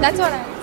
That's what I.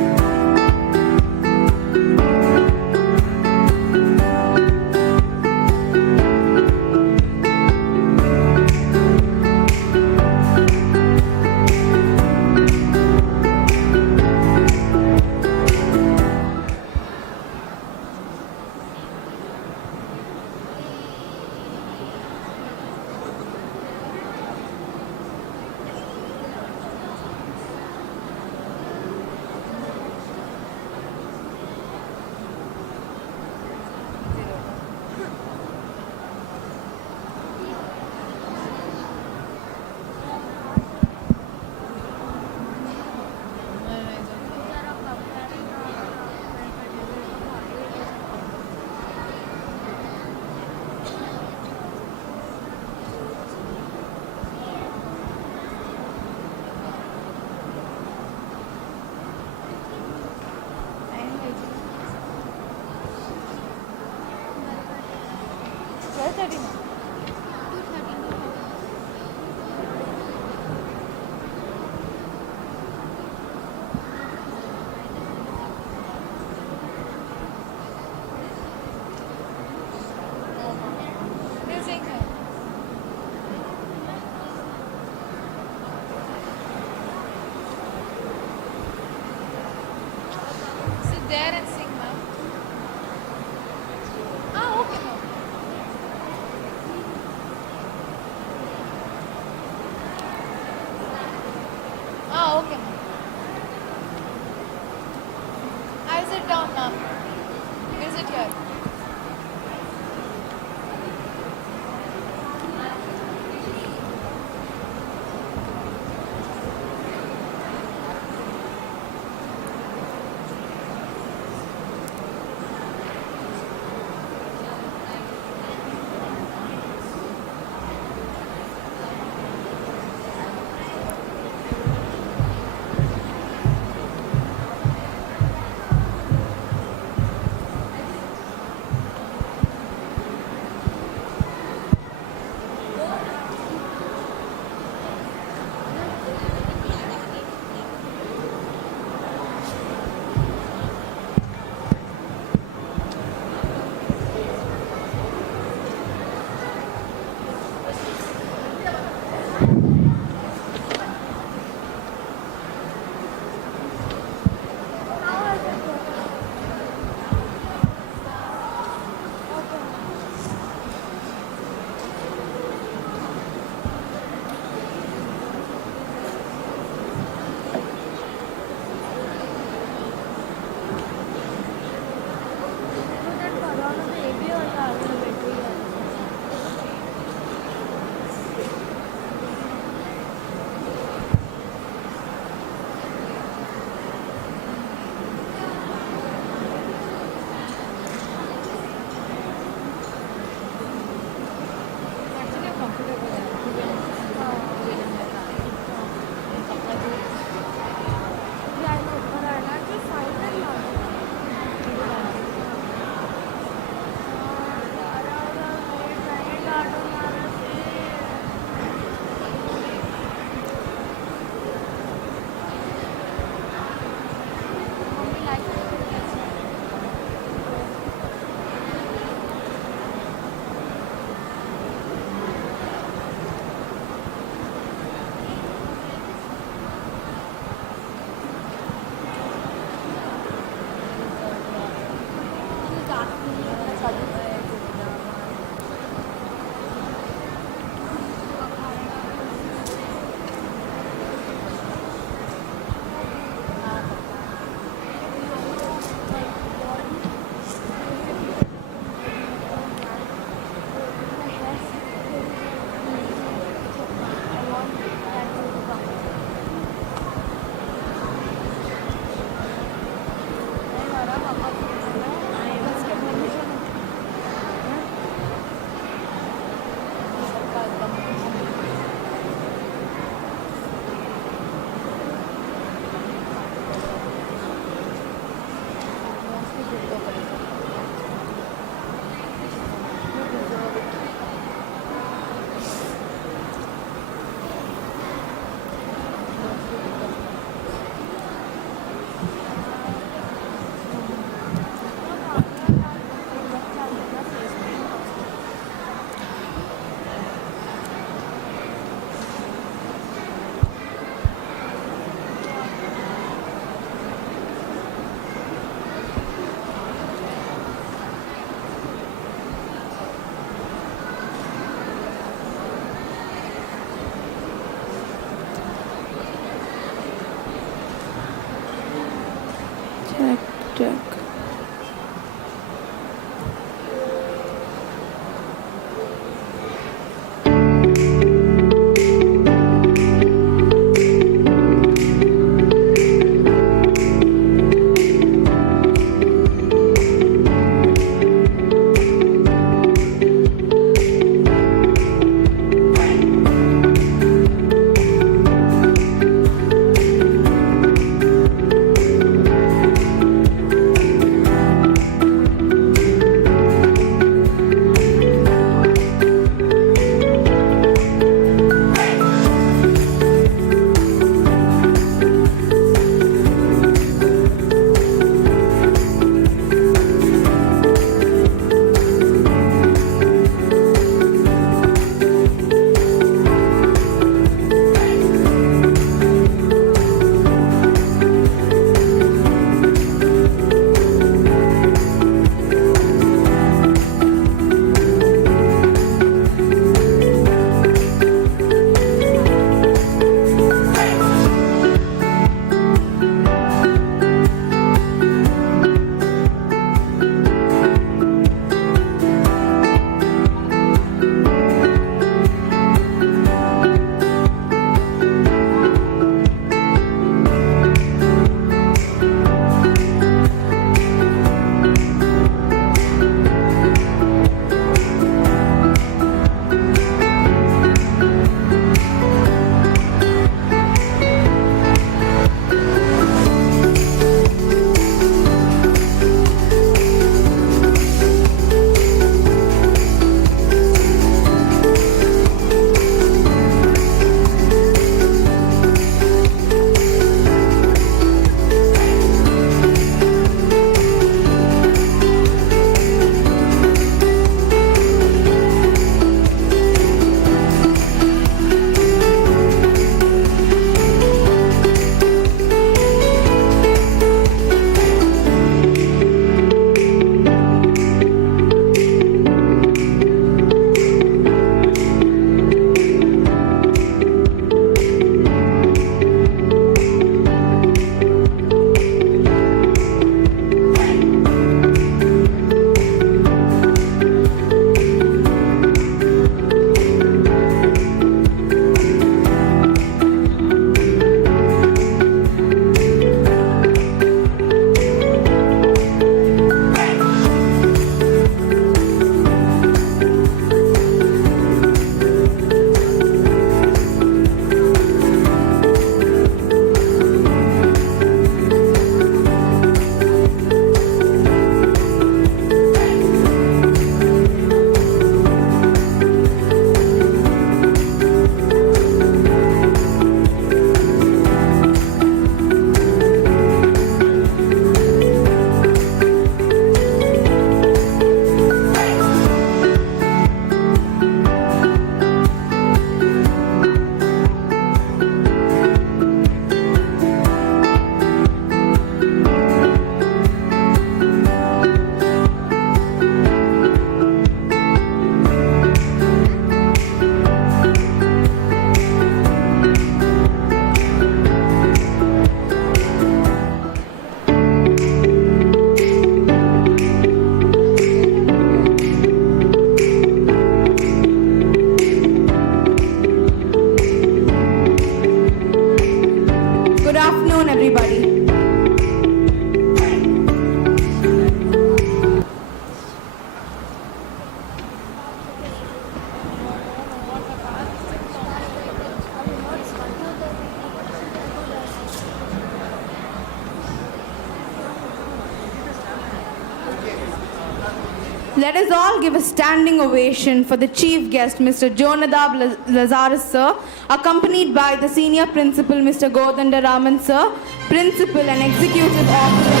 Let us all give a standing ovation for the chief guest, Mr. Jonadab Lazarus, sir, accompanied by the senior principal, Mr. Godanda Raman, sir, principal and executive officer.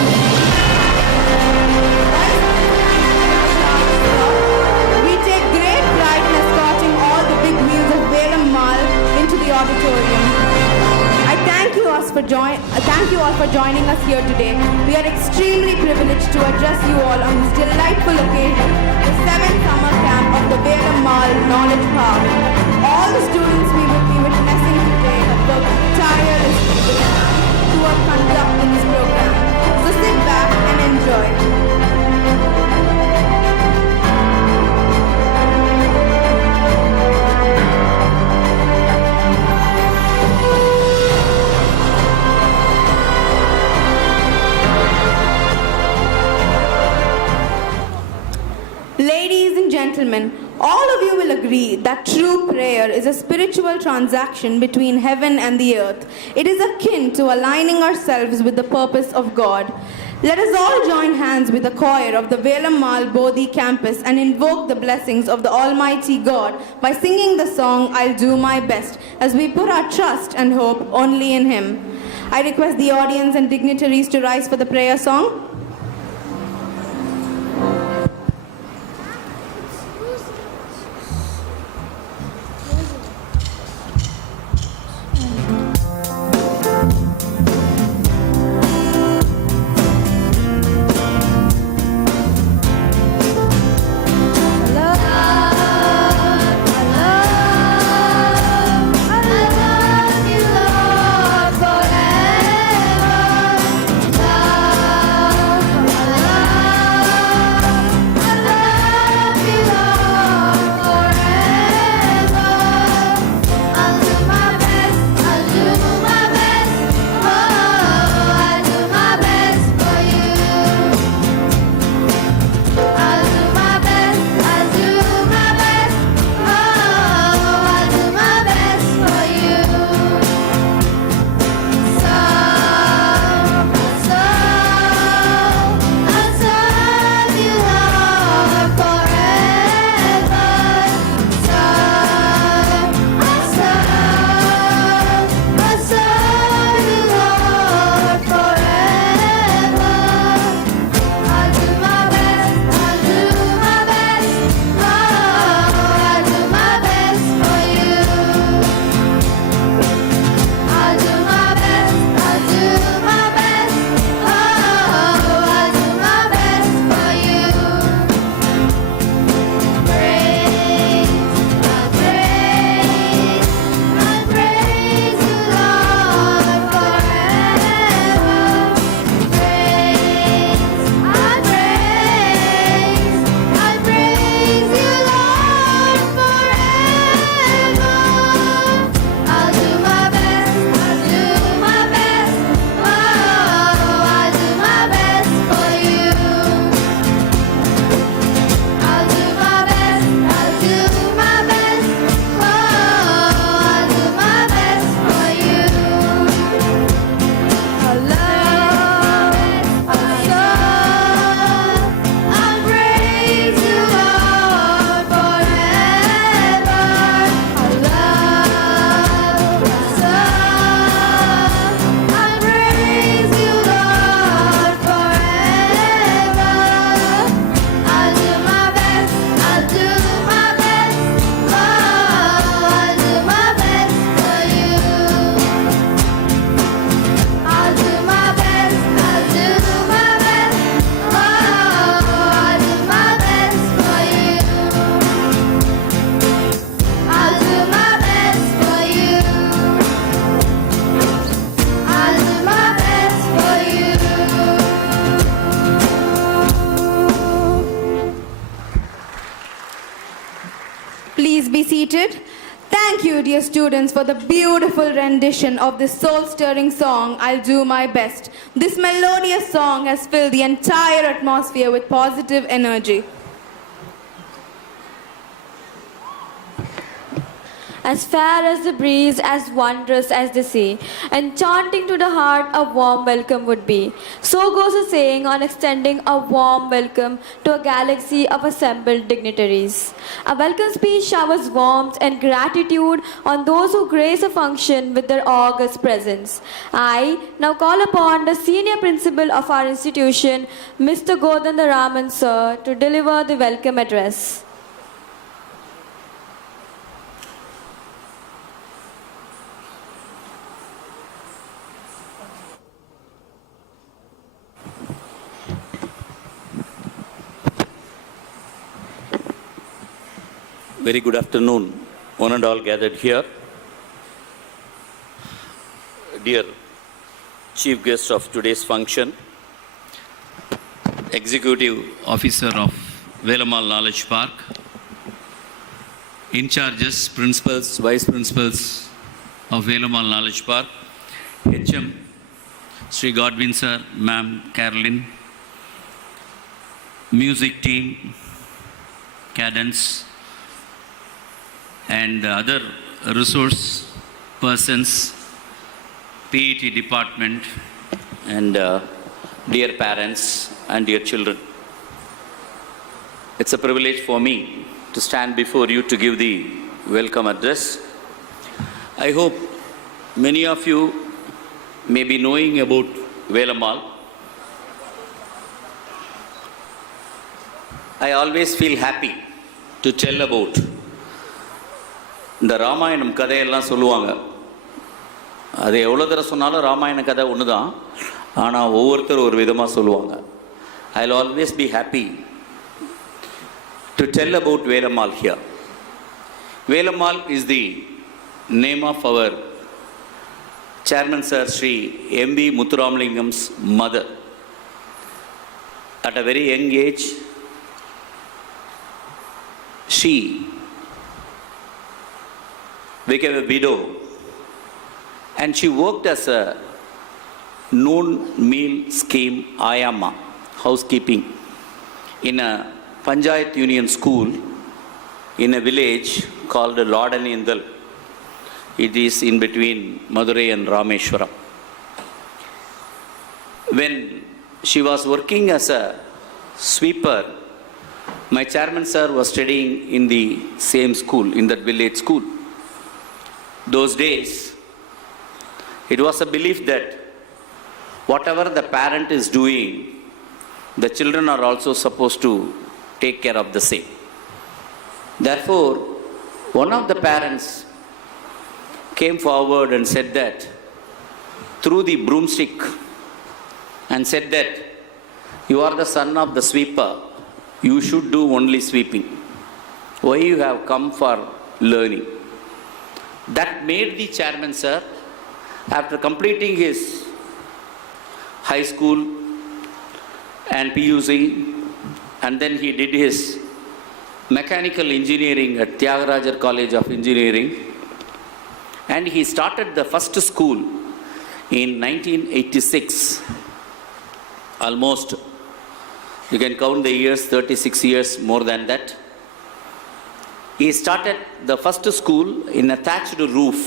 We take great pride in escorting all the big wheels of Velam Mal into the auditorium. I thank you all for joining us here today. We are extremely privileged to address you all on this delightful occasion, the 7th summer camp of the Velam Mal Knowledge Park. All the students we will be witnessing today have worked tirelessly to conduct in this program. So sit back and enjoy. Ladies and gentlemen, all of you will agree that true prayer is a spiritual transaction between heaven and the earth. It is akin to aligning ourselves with the purpose of God. Let us all join hands with the choir of the Velam Mal Bodhi campus and invoke the blessings of the Almighty God by singing the song, I'll Do My Best, as we put our trust and hope only in Him. I request the audience and dignitaries to rise for the prayer song. Please be seated. Thank you, dear students, for the beautiful rendition of this soul-stirring song, I'll Do My Best. This melodious song has filled the entire atmosphere with positive energy. as fair as the breeze, as wondrous as the sea, enchanting to the heart a warm welcome would be. So goes a saying on extending a warm welcome to a galaxy of assembled dignitaries. A welcome speech showers warmth and gratitude on those who grace a function with their august presence. I now call upon the senior principal of our institution, Mr. Godandaraman sir, to deliver the welcome address. Very good afternoon, one and all gathered here. Dear Chief Guest of today's function, Executive Officer of Velamal Knowledge Park, in charges, principals, vice principals of Velamal Knowledge Park, HM, Sri Godwin sir, Ma'am Caroline, music team, cadence, and other resource persons, PET department, and dear parents and dear children. It's a privilege for me to stand before you to give the welcome address. I hope many of you may be knowing about Velamal. I always feel happy to tell about இந்த ராமாயணம் கதையெல்லாம் சொல்லுவாங்க. அது எவ்வளோ தடவை சொன்னாலும் ராமாயண கதை ஒன்று தான், ஆனால் ஒவ்வொருத்தரும் ஒரு விதமாக சொல்லுவாங்க. I will always be happy to tell about Velammal here. Velammal is the name of our chairman sir Sri M.V. Muthuramalingham's mother. At a very young age, she became a widow and she worked as a noon meal scheme ayama, housekeeping, in a Panchayat Union school in a village called Lodanindal. It is in between Madurai and Rameshwaram. When she was working as a sweeper, my chairman sir was studying in the same school, in that village school. Those days, it was a belief that whatever the parent is doing, the children are also supposed to take care of the same. Therefore, one of the parents came forward and said that, through the broomstick, and said that, you are the son of the sweeper, you should do only sweeping. Why you have come for learning? That made the chairman sir, after completing his high school and PUC, and then he did his mechanical engineering at Tyagarajar College of Engineering, and he started the first school in 1986. Almost, you can count the years, 36 years, more than that. He started the first school in a thatched roof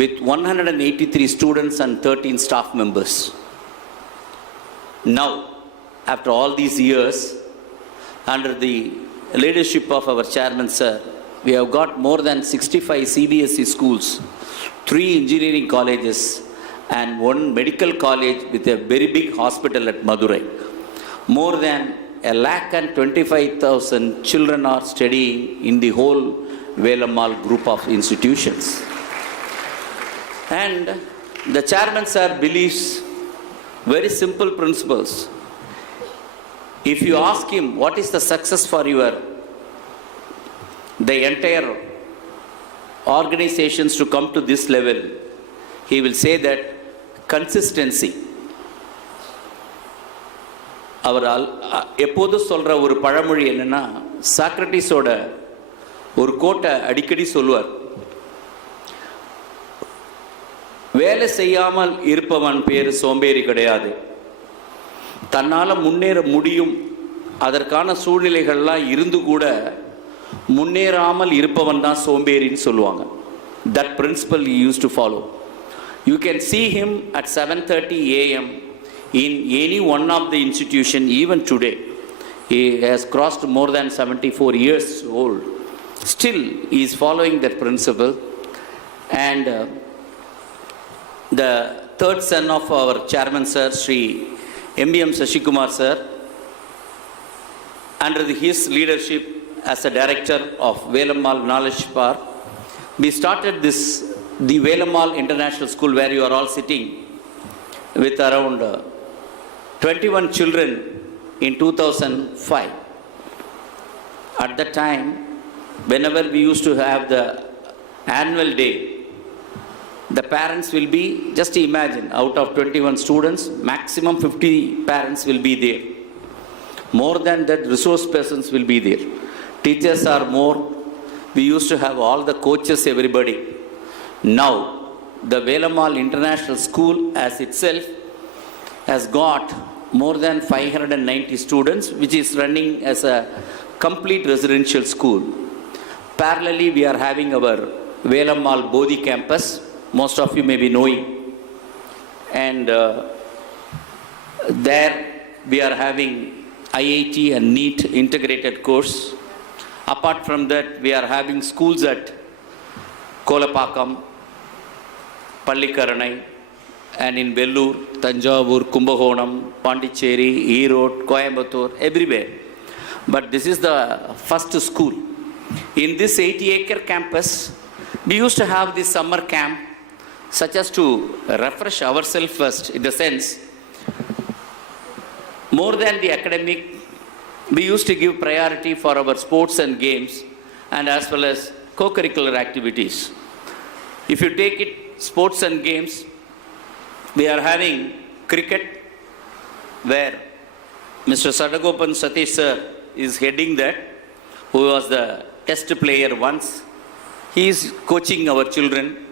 with 183 students and 13 staff members. Now, after all these years, under the leadership of our chairman sir, we have got more than 65 CBSE schools, 3 engineering colleges, and 1 medical college with a very big hospital at Madurai. More than 125,000 children are studying in the whole Velamal group of institutions. And the chairman sir believes very simple principles. If you ask him what is the success for the entire organizations to come to this level, he will say that consistency. அவர் எப்போதும் சொல்கிற ஒரு பழமொழி என்னென்னா, சாக்ரட்டிஸோட ஒரு கோட்டை அடிக்கடி சொல்லுவார். வேலை செய்யாமல் இருப்பவன் பேர் சோம்பேறி கிடையாது, தன்னால் முன்னேற முடியும், அதற்கான சூழ்நிலைகள்லாம் இருந்து கூட முன்னேறாமல் இருப்பவன் தான் சோம்பேறின்னு சொல்லுவாங்க. That principle he used to follow. You can see him at 7:30 a.m. in any one of the institution even today. He has crossed more than 74 years old. Still, he is following that principle. And the third son of our chairman, sir, Sri M.B.M. Sashikumar, sir, under his leadership as a director of Velammal Knowledge Park, we started the Velammal International School, where you are all sitting, with around 21 children in 2005. At that time, whenever we used to have the annual day, the parents will be, just imagine, out of 21 students, maximum 50 parents will be there. More than that, resource persons will be there. Teachers are more. We used to have all the coaches, everybody. Now, the Velammal International School as itself has got more than 590 students, which is running as a complete residential school. Parallelly, we are having our Velammal Bodhi campus. Most of you may be knowing. And there we are having IIT and NEET integrated course. Apart from that, we are having schools at Kolapakam, Pallikaranai, and in Vellore, Tanjavur, Kumbakonam, Pondicherry, Erode, Coimbatore, everywhere. But this is the first school. In this 80-acre campus, we used to have this summer camp, such as to refresh ourselves first, in the sense, more than the academic, we used to give priority for our sports and games, and as well as co-curricular activities. If you take it, sports and games, we are having cricket, where Mr. Sadagopan Satish sir is heading that, who was the test player once. He is coaching our children.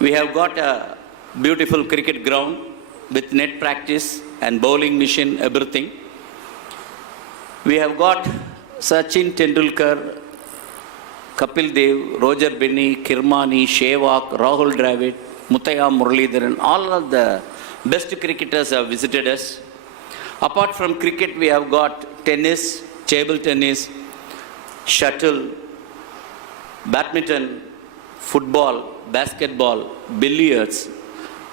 We have got a beautiful cricket ground with net practice and bowling machine, everything. We have got Sachin Tendulkar, Kapil Dev, Roger Benny, Kirmani, Shehwag, Rahul Dravid, Muthaiya Muralidharan, all of the best cricketers have visited us. Apart from cricket, we have got tennis, table tennis, shuttle, badminton, football, basketball, billiards,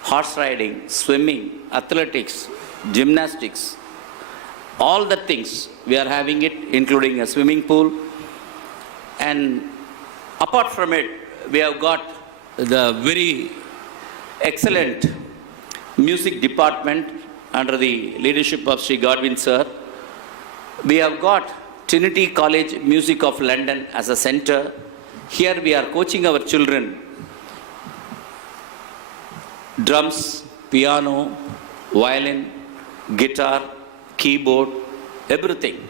horse riding, swimming, athletics, gymnastics, all the things we are having it, including a swimming pool. And apart from it, we have got the very excellent music department under the leadership of Sri Godwin sir. We have got Trinity College Music of London as a center. Here we are coaching our children drums, piano, violin, guitar, keyboard, everything.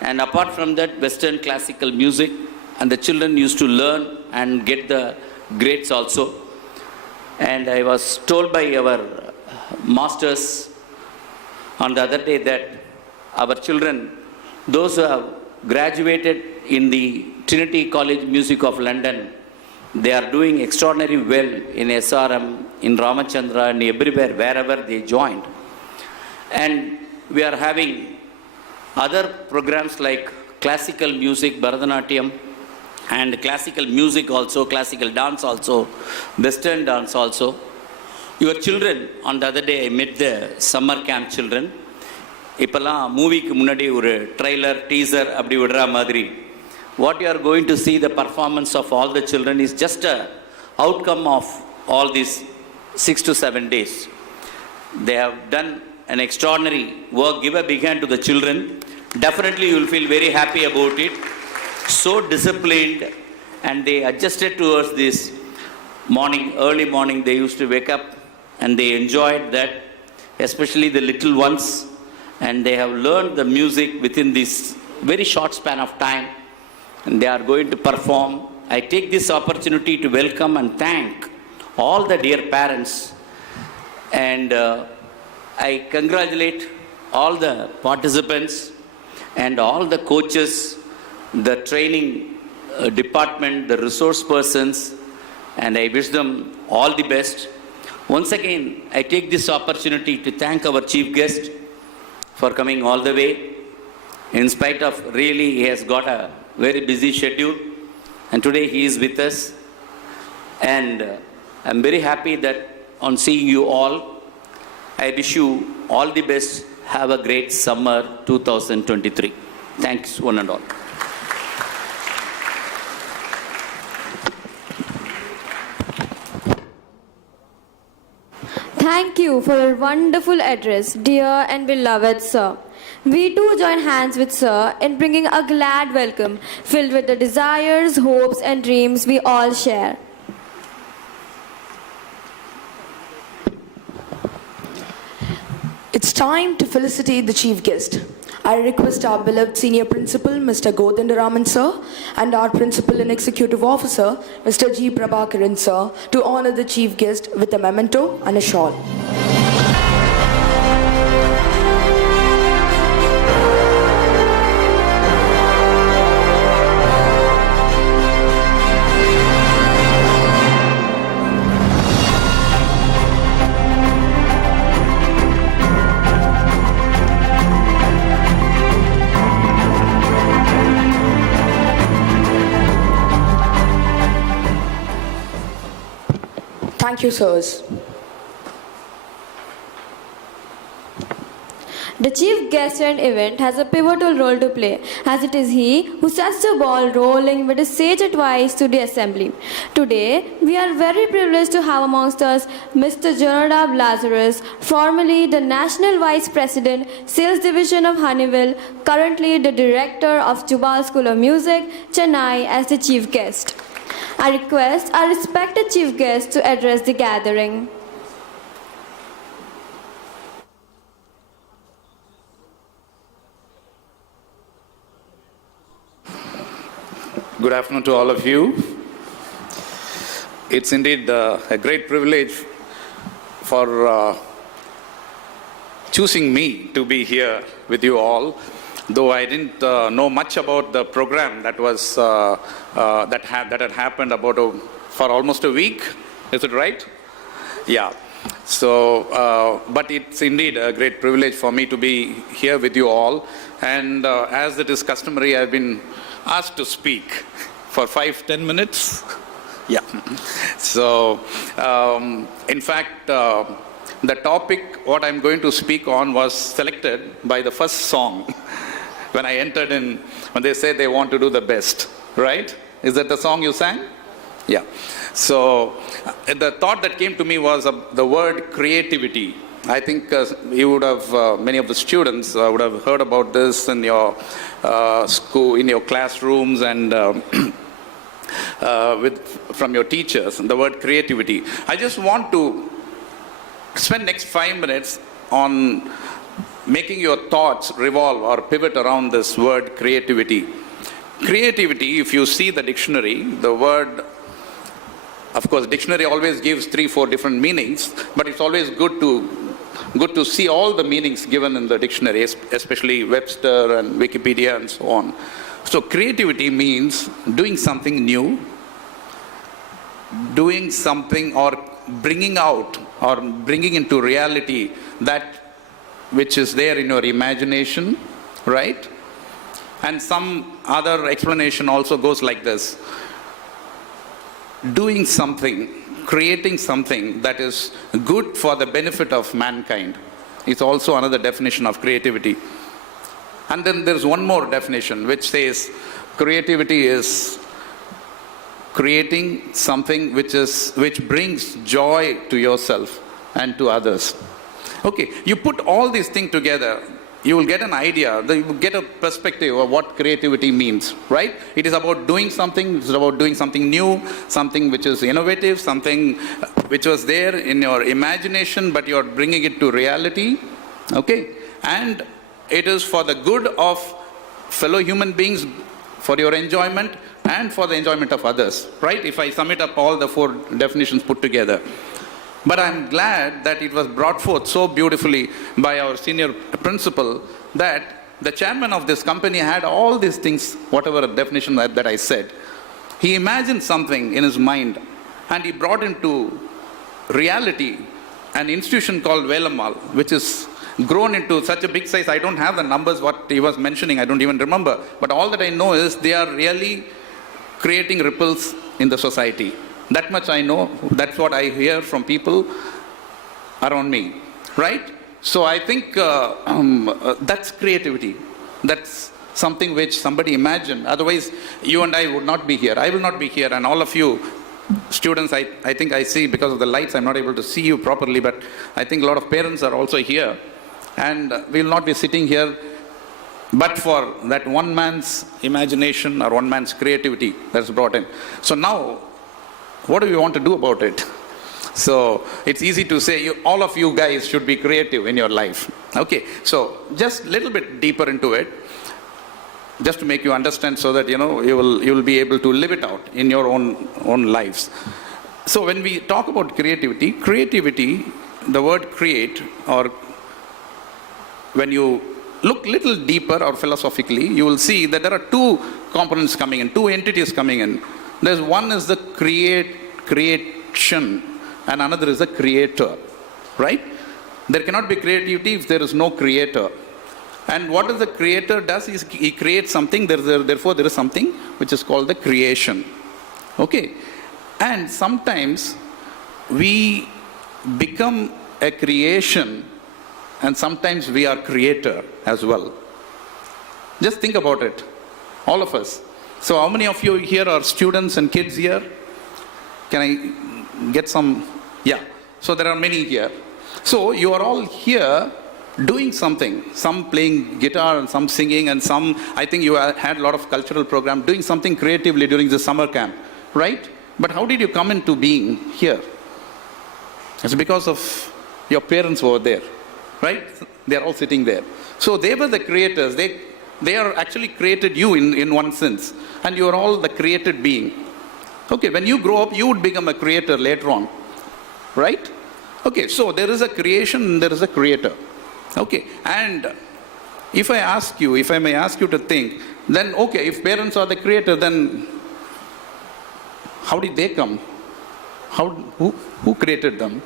And apart from that, Western classical music, and the children used to learn and get the grades also. And I was told by our masters on the other day that our children, those who have graduated in the Trinity College Music of London, they are doing extraordinarily well in SRM, in Ramachandra, and everywhere, wherever they joined. And we are having other programs like classical music, Bharatanatyam, and classical music also, classical dance also, Western dance also. Your children, on the other day, I met the summer camp children. இப்போல்லாம் மூவிக்கு முன்னாடி ஒரு trailer teaser அப்படி விடுற மாதிரி what you are going to see, the performance of all the children is just a outcome of all these 6 to 7 days. They have done an extraordinary work. Give a big hand to the children. Definitely you will feel very happy about it. So disciplined, and they adjusted towards this morning, early morning. They used to wake up and they enjoyed that, especially the little ones, and they have learned the music within this very short span of time, and they are going to perform. I take this opportunity to welcome and thank all the dear parents, and I congratulate all the participants and all the coaches, the training department, the resource persons, and I wish them all the best. Once again, I take this opportunity to thank our chief guest for coming all the way. In spite of really, he has got a very busy schedule, and today he is with us. And I'm very happy that on seeing you all, I wish you all the best. Have a great summer 2023. Thanks, one and all. Thank you for a wonderful address, dear and beloved sir. We too join hands with sir in bringing a glad welcome filled with the desires, hopes and dreams we all share. It's time to felicitate the chief guest. I request our beloved senior principal, Mr. Godandaraman sir, and our principal and executive officer, Mr. G. Prabhakaran sir, to honor the chief guest with a memento and a shawl. Thank you, sirs. The chief guest and event has a pivotal role to play, as it is he who sets the ball rolling with his sage advice to the assembly. Today, we are very privileged to have amongst us Mr. Jonadab Lazarus, formerly the National Vice President, Sales Division of Honeywell, currently the Director of Jubal School of Music, Chennai, as the chief guest. I request our respected chief guest to address the gathering. Good afternoon to all of you. It's indeed a great privilege for choosing me to be here with you all. Though I didn't know much about the program that was that had happened for almost a week. Is it right? Yeah. So, but it's indeed a great privilege for me to be here with you all. And as it is customary, I've been asked to speak for 5-10 minutes. Yeah. So, in fact, the topic what I'm going to speak on was selected by the first song. When I entered in, when they said they want to do the best, right? Is that the song you sang? Yeah. So the thought that came to me was the word creativity. I think you would have, many of the students would have heard about this in your school, in your classrooms and from your teachers, the word creativity. I just want to spend next 5 minutes on making your thoughts revolve or pivot around this word creativity. Creativity, if you see the dictionary, the word, of course, dictionary always gives 3-4 different meanings, but it's always good to see all the meanings given in the dictionary, especially Webster and Wikipedia and so on. So creativity means doing something new, doing something or bringing out or bringing into reality that which is there in your imagination, right? And some other explanation also goes like this. Doing something, creating something that is good for the benefit of mankind is also another definition of creativity. And then there's one more definition which says creativity is creating something which brings joy to yourself and to others. Okay, you put all these things together, you will get an idea, you will get a perspective of what creativity means, right? It is about doing something, it's about doing something new, something which is innovative, something which was there in your imagination, but you're bringing it to reality, okay? And it is for the good of fellow human beings, for your enjoyment, and for the enjoyment of others, right? If I sum it up, all the 4 definitions put together. But I'm glad that it was brought forth so beautifully by our senior principal that the chairman of this company had all these things, whatever definition that I said. He imagined something in his mind and he brought into reality an institution called Velamal, which is grown into such a big size. I don't have the numbers what he was mentioning, I don't even remember. But all that I know is they are really creating ripples in the society. That much I know. That's what I hear from people around me, right? So I think that's creativity. That's something which somebody imagined. Otherwise, you and I would not be here. I will not be here, and all of you students, I think I see, because of the lights, I'm not able to see you properly, but I think a lot of parents are also here. And we will not be sitting here but for that one man's imagination or one man's creativity that's brought in. So now, what do we want to do about it? So it's easy to say, all of you guys should be creative in your life. Okay, so just a little bit deeper into it, just to make you understand, so that you will be able to live it out in your own lives. So when we talk about creativity, the word create, or when you look little deeper or philosophically, you will see that there are two components coming in, two entities coming in. There's one is the creation, and another is the creator, right? There cannot be creativity if there is no creator. And what does the creator does is he creates something, therefore there is something which is called the creation. Okay? And sometimes we become a creation, and sometimes we are creator as well. Just think about it, all of us. So how many of you here are students and kids here? Can I get some? Yeah. So there are many here. So you are all here doing something, some playing guitar and some singing, and some, I think you had a lot of cultural program, doing something creatively during the summer camp, right? But how did you come into being here? It's because of your parents over there, right? They are all sitting there. So they were the creators. They are actually created you in one sense, and you are all the created being. Okay, when you grow up, you would become a creator later on, right? Okay, so there is a creation and there is a creator. Okay, and if I may ask you to think, then okay, if parents are the creator, then how did they come? Who created them?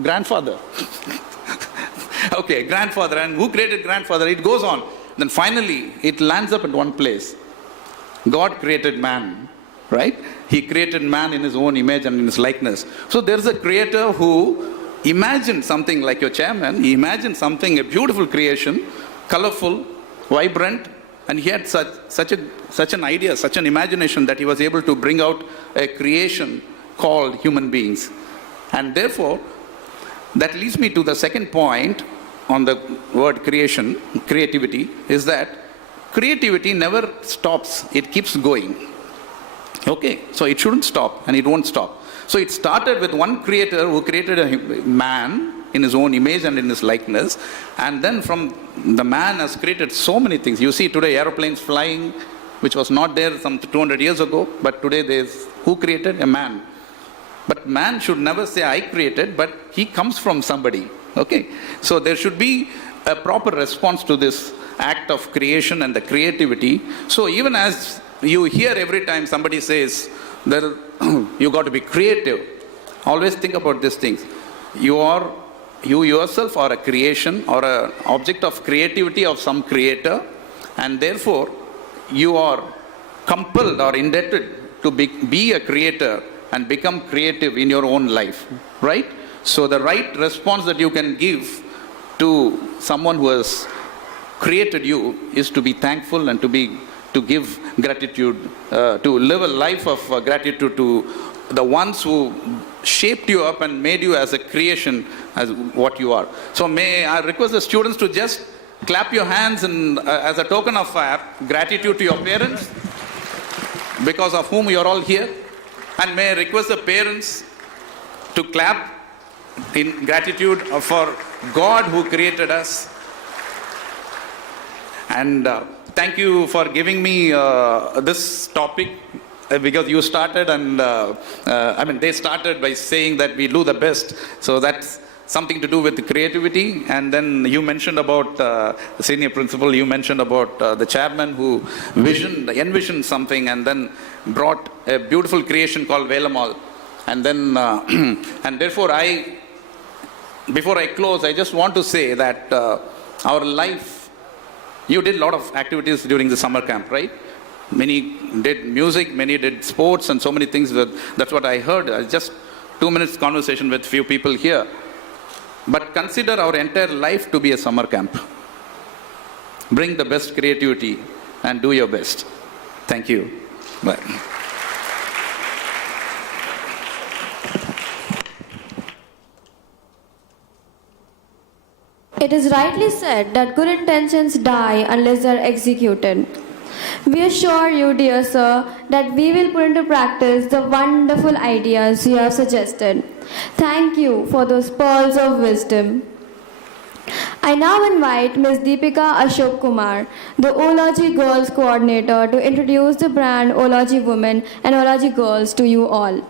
Grandfather. Okay, grandfather. And who created grandfather? It goes on. Then finally, it lands up at one place. God created man, right? He created man in his own image and in his likeness. So there's a creator who imagined something like your chairman. He imagined something, a beautiful creation, colorful, vibrant, and he had such an idea, such an imagination, that he was able to bring out a creation called human beings. And therefore, that leads me to the second point on the word creation, creativity, is that creativity never stops, it keeps going. Okay, so it shouldn't stop and it won't stop. So it started with one creator who created a man in his own image and in his likeness, and then from the man has created so many things. You see today aeroplanes flying, which was not there some 200 years ago, but today there's who created? A man. But man should never say I created, but he comes from somebody. Okay, so there should be a proper response to this act of creation and the creativity. So even as you hear every time somebody says that you got to be creative, always think about these things. You yourself are a creation or an object of creativity of some creator, and therefore you are compelled or indebted to be a creator and become creative in your own life, right? So the right response that you can give to someone who has created you is to be thankful and to give gratitude, to live a life of gratitude to the ones who shaped you up and made you as a creation, as what you are. So may I request the students to just clap your hands and as a token of gratitude to your parents, because of whom you are all here. And may I request the parents to clap in gratitude for God who created us. And thank you for giving me this topic, because you started, and they started by saying that we do the best. So that's something to do with creativity. And then you mentioned about the senior principal, you mentioned about the chairman who envisioned something and then brought a beautiful creation called Velamal. And then, and therefore before I close, I just want to say that our life, you did a lot of activities during the summer camp, right? Many did music, many did sports, and so many things. That's what I heard. Just 2 minutes conversation with few people here. But consider our entire life to be a summer camp. Bring the best creativity and do your best. Thank you. Bye. It is rightly said that good intentions die unless they are executed. We assure you, dear sir, that we will put into practice the wonderful ideas you have suggested. Thank you for those pearls of wisdom. I now invite Ms. Deepika Ashok Kumar, the Ology Girls Coordinator, to introduce the brand Ology Women and Ology Girls to you all.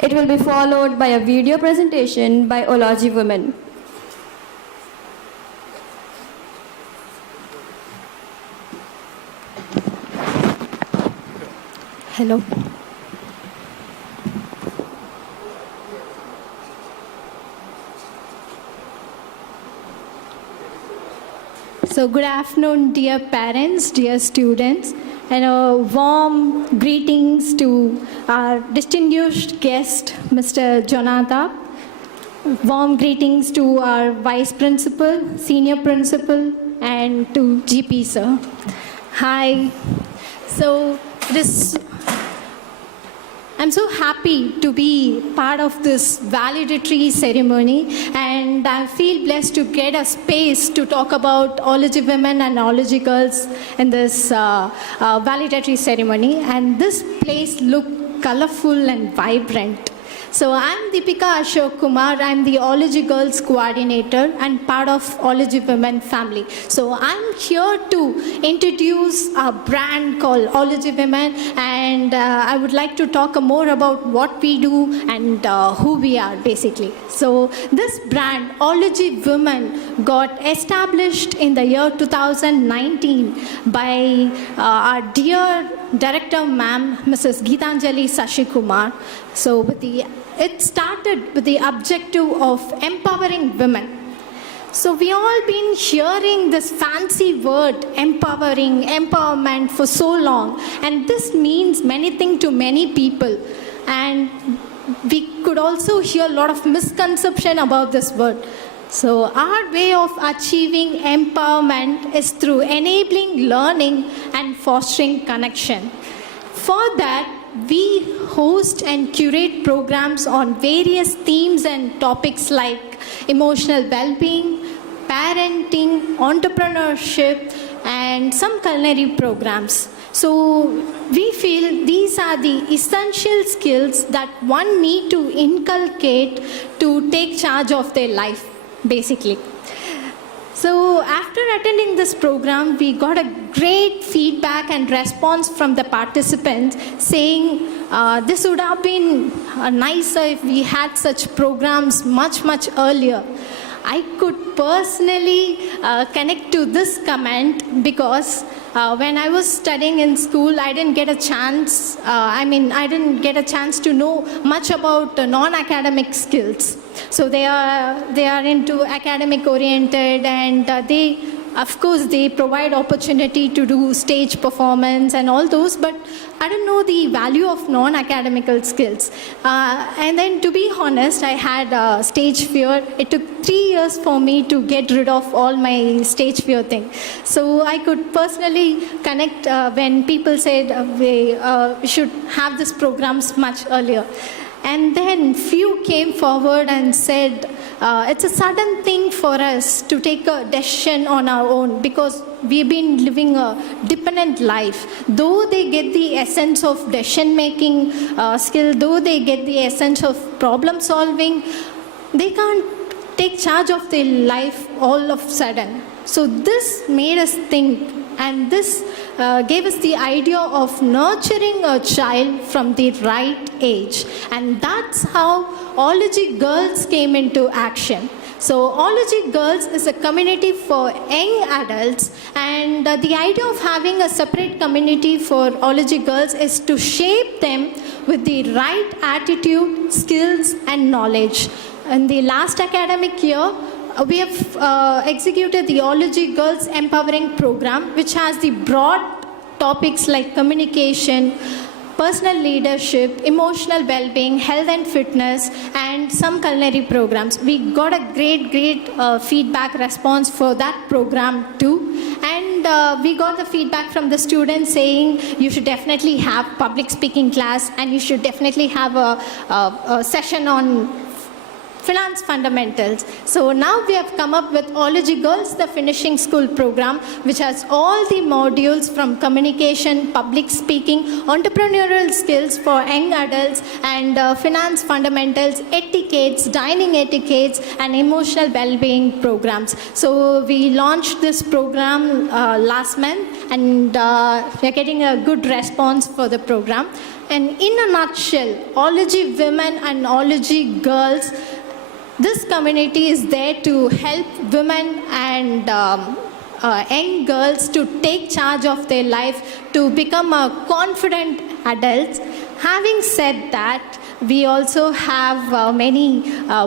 It will be followed by a video presentation by Ology Women. Hello. So good afternoon, dear parents, dear students, and a warm greetings to our distinguished guest, Mr. Jonathan. Warm greetings to our Vice Principal, Senior Principal, and to GP, sir. Hi. So I'm so happy to be part of this valedictory ceremony, and I feel blessed to get a space to talk about Ology Women and Ology Girls in this valedictory ceremony. And this place looked colorful and vibrant. So I'm Deepika Ashok Kumar. I'm the Ology Girls Coordinator and part of Ology Women family. So I'm here to introduce a brand called Ology Women, and I would like to talk more about what we do and who we are basically. So this brand, Ology Women, got established in the year 2019 by our dear Director Ma'am, Mrs. Geetanjali Sashikumar. So it started with the objective of empowering women. So we all been hearing this fancy word empowerment for so long, and this means many things to many people. And we could also hear a lot of misconception about this word. So our way of achieving empowerment is through enabling learning and fostering connection. For that, we host and curate programs on various themes and topics like emotional well-being, parenting, entrepreneurship, and some culinary programs. So we feel these are the essential skills that one need to inculcate to take charge of their life, basically. So after attending this program, we got a great feedback and response from the participants saying this would have been nicer if we had such programs much earlier. I could personally connect to this comment because when I was studying in school, I didn't get a chance. I didn't get a chance to know much about non-academic skills. So they are into academic oriented, and of course they provide opportunity to do stage performance and all those, but I don't know the value of non-academical skills. And then to be honest, I had stage fear. It took 3 years for me to get rid of all my stage fear thing. So I could personally connect when people said we should have these programs much earlier. And then few came forward and said, it's a sudden thing for us to take a decision on our own because we've been living a dependent life. Though they get the essence of decision-making skill, though they get the essence of problem-solving, they can't take charge of their life all of a sudden. So this made us think, and this gave us the idea of nurturing a child from the right age. And that's how Ology Girls came into action. So Ology Girls is a community for young adults, and the idea of having a separate community for Ology Girls is to shape them with the right attitude, skills and knowledge. In the last academic year, we have executed the Ology Girls Empowering Program, which has the broad topics like communication, personal leadership, emotional well-being, health and fitness, and some culinary programs. We got a great feedback response for that program too. And we got the feedback from the students saying you should definitely have public speaking class, and you should definitely have a session on finance fundamentals. So now we have come up with Ology Girls, the finishing school program, which has all the modules from communication, public speaking, entrepreneurial skills for young adults, and finance fundamentals, etiquettes, dining etiquettes, and emotional well-being programs. So we launched this program last month, and we are getting a good response for the program. And in a nutshell, Ology Women and Ology Girls, this community is there to help women and young girls to take charge of their life, to become a confident adults. Having said that, we also have many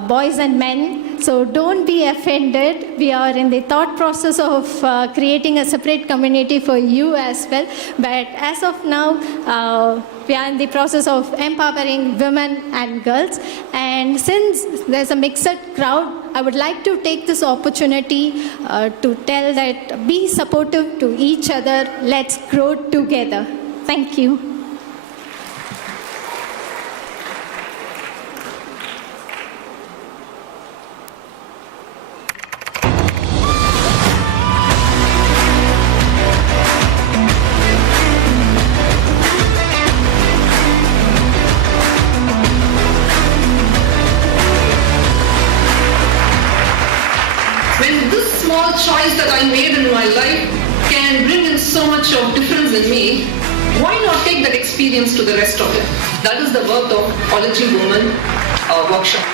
boys and men, so don't be offended. We are in the thought process of creating a separate community for you as well. But as of now, we are in the process of empowering women and girls. And since there's a mixed crowd, I would like to take this opportunity to tell that be supportive to each other. Let's grow together. Thank you. When this small choice that I made in my life can bring in so much of difference in me, why not take that experience to the rest of it? That is the work of Ology Women workshop.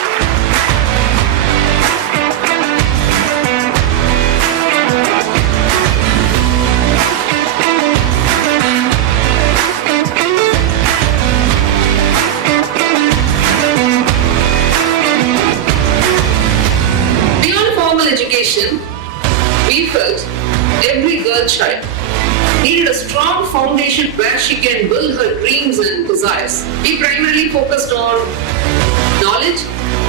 Education, we felt every girl child needed a strong foundation where she can build her dreams and desires. We primarily focused on knowledge,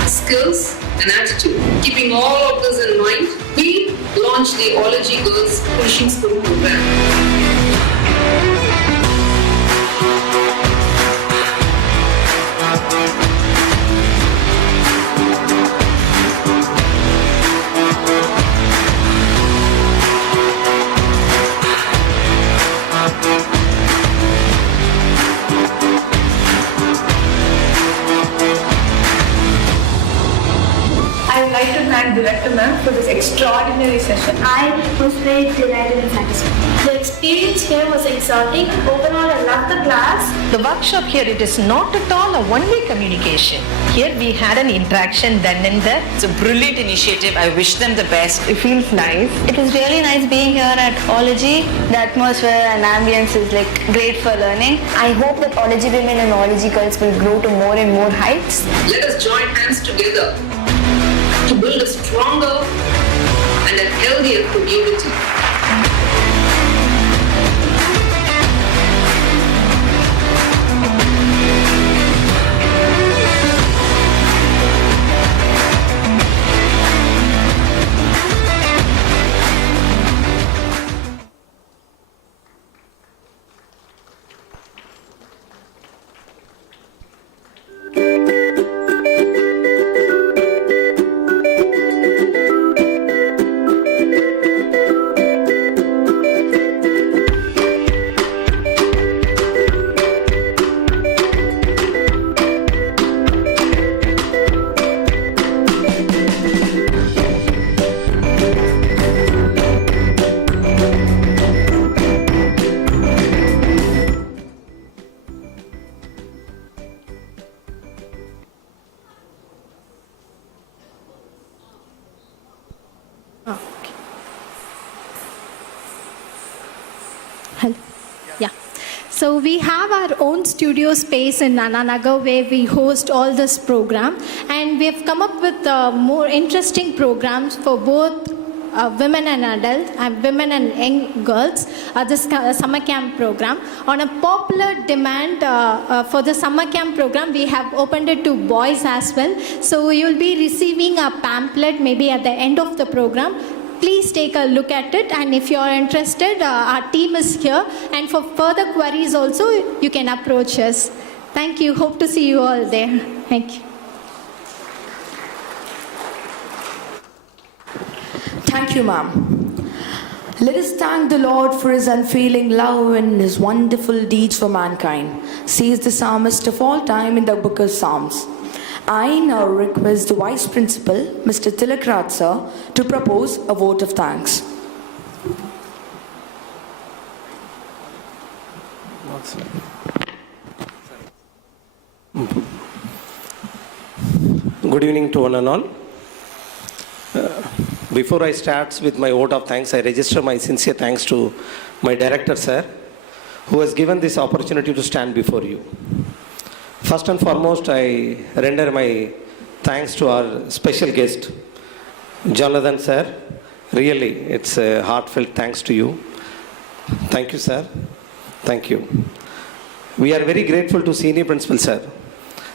skills, and attitude. Keeping all of this in mind, we launched the Ology Girls Finishing School program. I would like to thank Director Ma'am for this extraordinary session. I was very delighted and satisfied. The experience here was exciting. Overall, I loved the class. The workshop here, it is not at all a one-way communication. Here we had an interaction then and there. It's a brilliant initiative. I wish them the best. It feels nice. It was really nice being here at Ology. The atmosphere and ambience is like great for learning. I hope that Ology Women and Ology Girls will grow to more and more heights. Let us join hands together to build a stronger and a healthier community. Hello. Yeah. So we have our own studio space in Nananagar where we host all this program, and we have come up with more interesting programs for both women and adults and women and young girls. This summer camp program, on a popular demand for the summer camp program, we have opened it to boys as well. So you'll be receiving a pamphlet maybe at the end of the program. Please take a look at it, and if you are interested, our team is here, and for further queries also you can approach us. Thank you. Hope to see you all there. Thank you. Thank you, ma'am. Let us thank the Lord for his unfailing love and his wonderful deeds for mankind, says the psalmist of all time in the book of Psalms. I now request the Vice Principal, Mr. Tilak Raj sir, to propose a vote of thanks. Good evening to one and all. Before I start with my vote of thanks, I register my sincere thanks to my director, sir, who has given this opportunity to stand before you. First and foremost, I render my thanks to our special guest, Jonathan, sir. Really, it's a heartfelt thanks to you. Thank you, sir. Thank you. We are very grateful to Senior Principal, sir,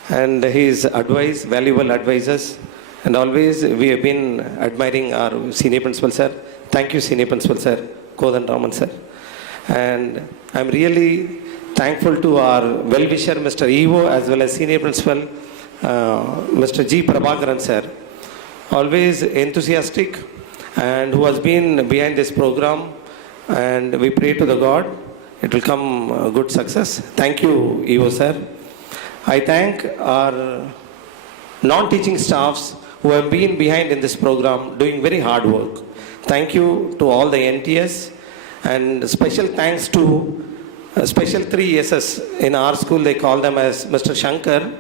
and his advice, valuable advices. And always we have been admiring our Senior Principal, sir. Thank you, Senior Principal, sir, Kodandaraman, sir. And I'm really thankful to our well-wisher, Mr. EO, as well as Senior Principal, Mr. G. Prabhakaran, sir. Always enthusiastic and who has been behind this program. And we pray to the God, it will come a good success. Thank you, EO, sir. I thank our non-teaching staffs who have been behind in this program doing very hard work. Thank you to all the NTS, and special thanks to special 3 SS in our school. They call them as Mr. Shankar,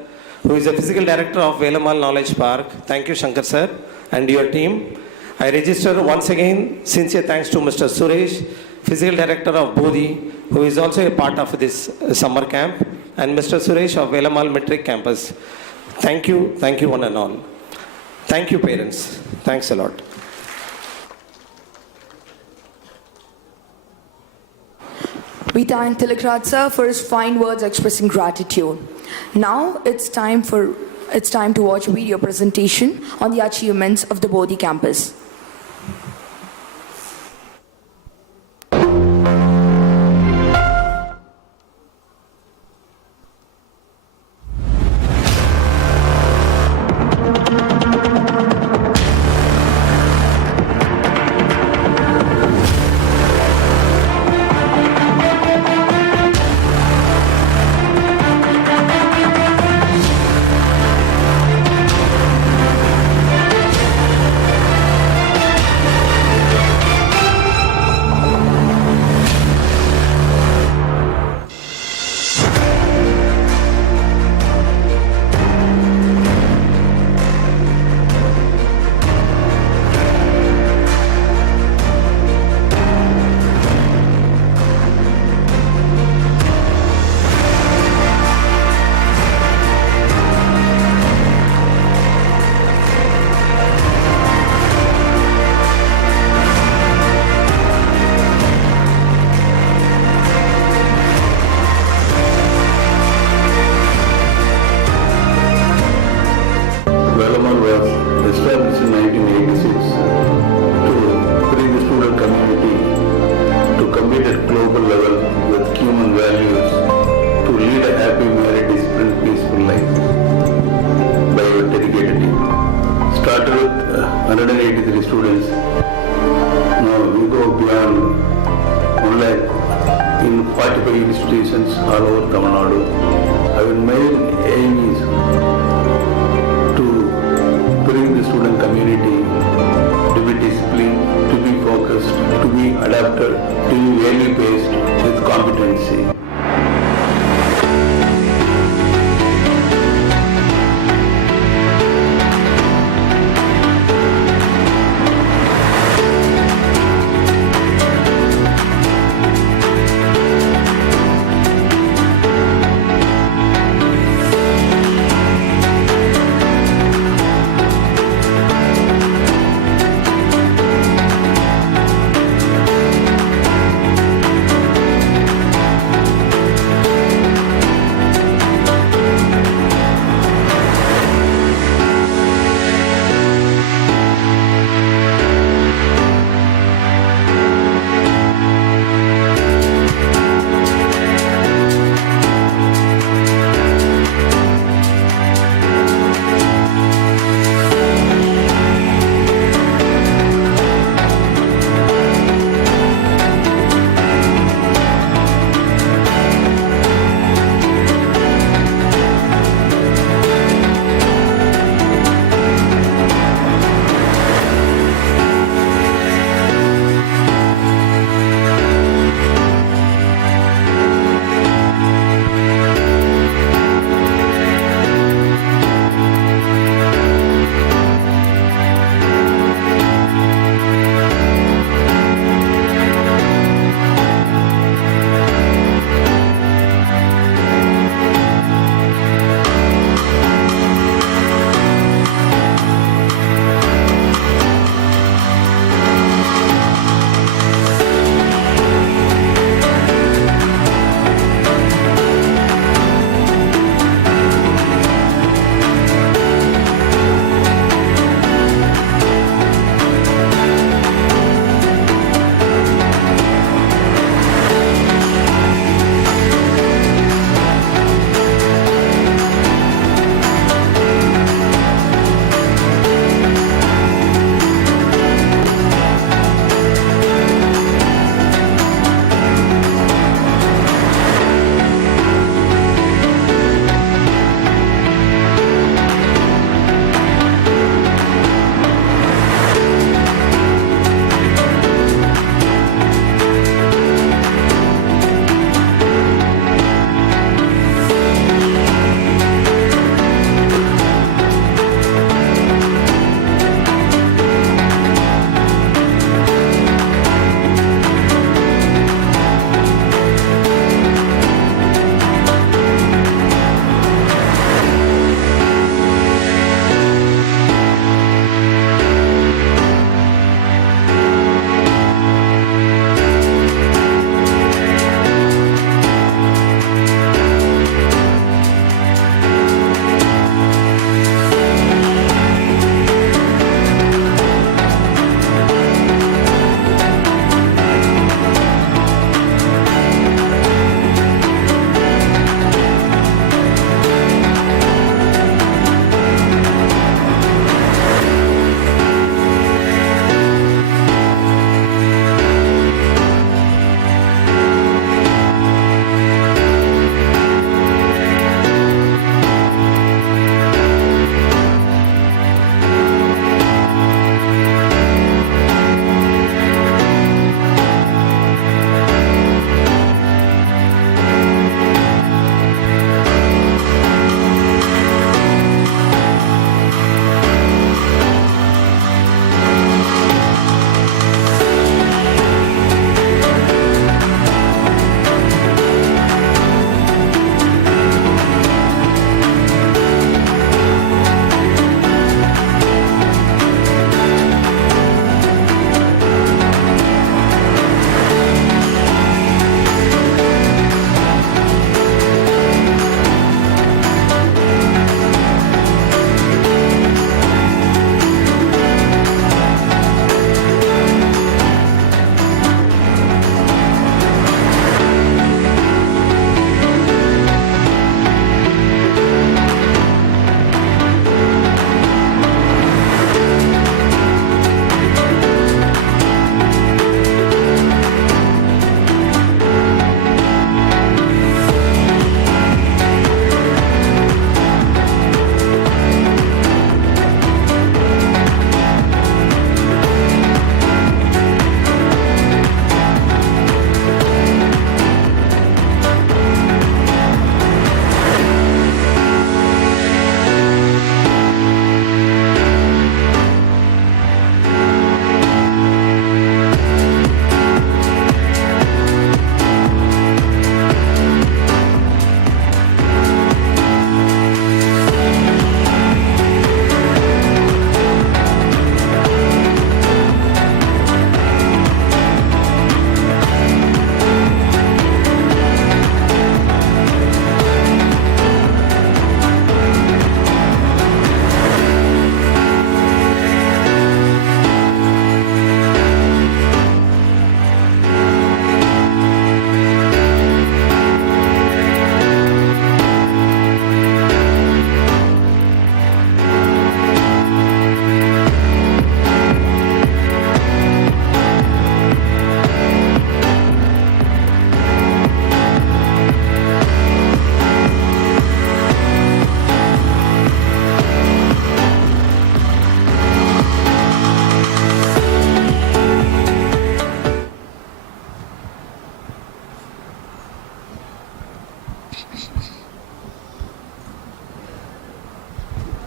who is the physical director of Velamal Knowledge Park. Thank you, Shankar sir, and your team. I register once again sincere thanks to Mr. Suresh, physical director of Bodhi, who is also a part of this summer camp, and Mr. Suresh of Velamal Metric Campus. Thank you one and all. Thank you, parents. Thanks a lot. We thank Tilak Raj sir for his fine words expressing gratitude. Now it's time to watch a video presentation on the achievements of the Bodhi campus.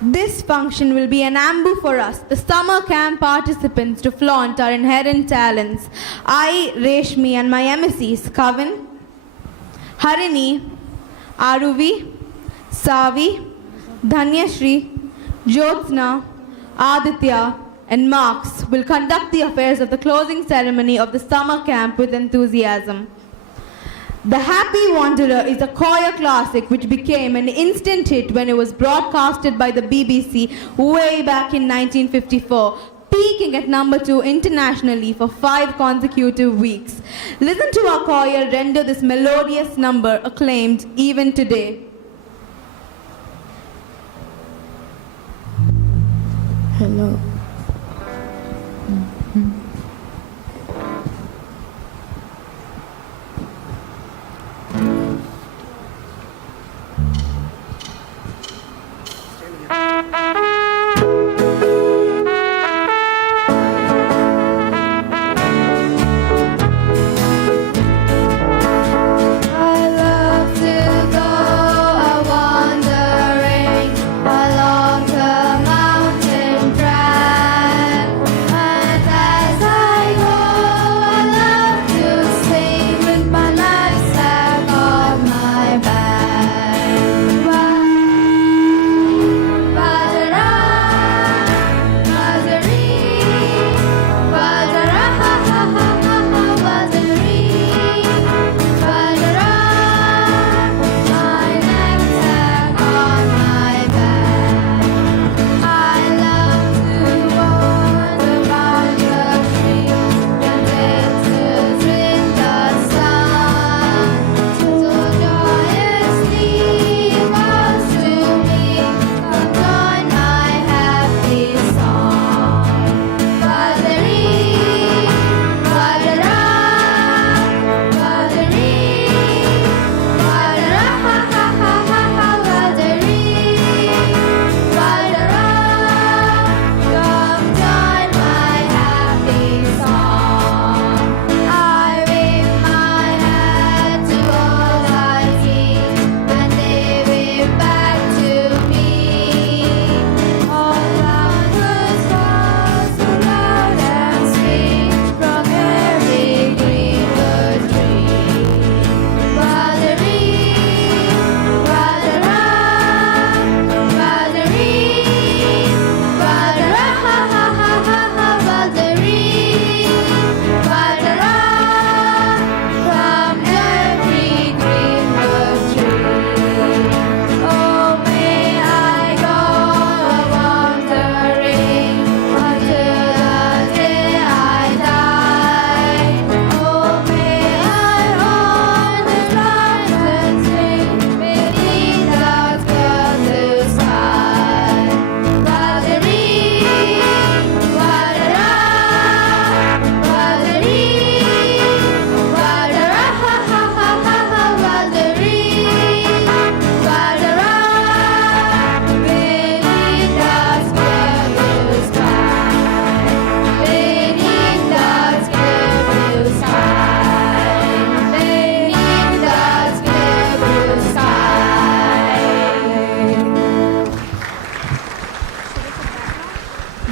This function will be an ambu for us, the summer camp participants, to flaunt our inherent talents. I, Reshmi, and my MSCs, Kavin, Harini, Aruvi, Savi, Dhanyashri, Jyotsna, Aditya, and Marks will conduct the affairs of the closing ceremony of the summer camp with enthusiasm. The Happy Wanderer is a choir classic which became an instant hit when it was broadcasted by the BBC way back in 1954, peaking at number 2 internationally for 5 consecutive weeks. Listen to our choir render this melodious number acclaimed even today. Hello.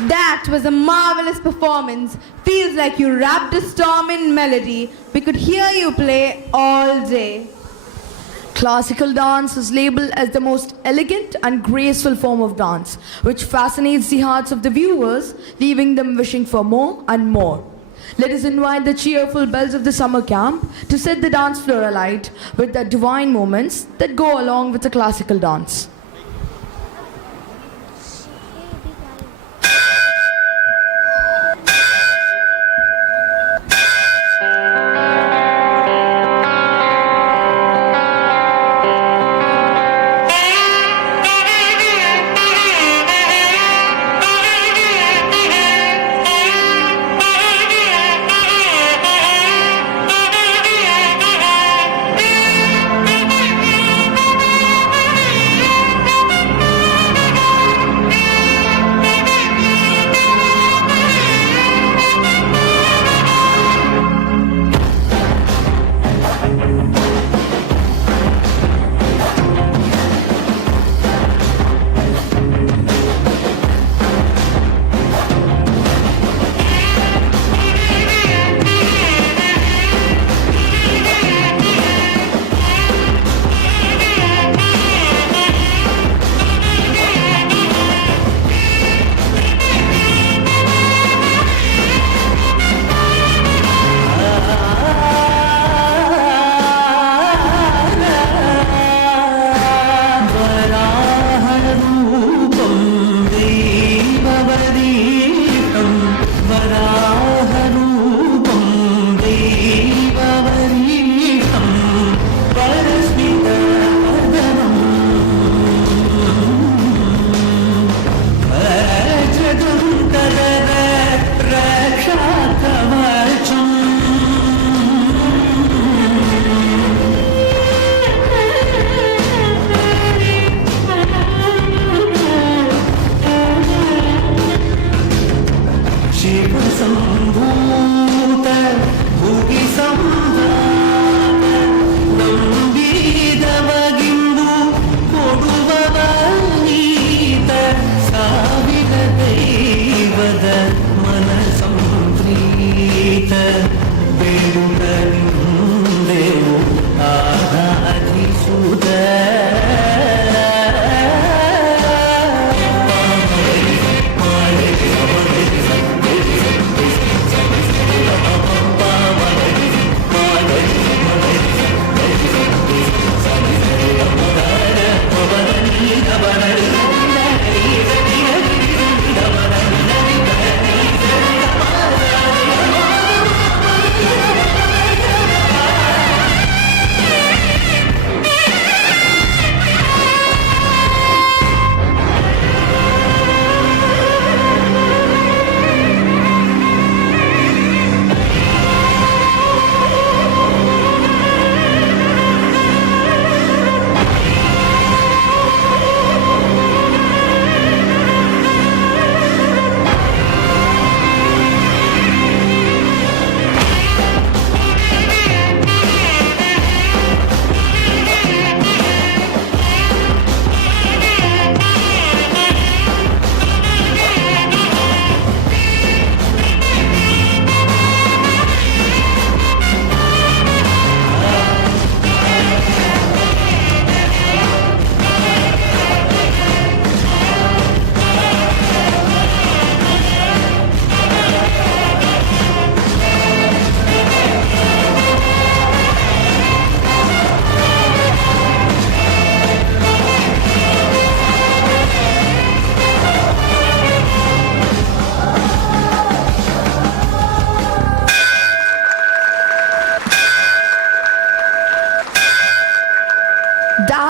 That was a marvelous performance. Feels like you wrapped a storm in melody. We could hear you play all day. Classical dance is labeled as the most elegant and graceful form of dance, which fascinates the hearts of the viewers, leaving them wishing for more and more. Let us invite the cheerful bells of the summer camp to set the dance floor alight with the divine moments that go along with the classical dance.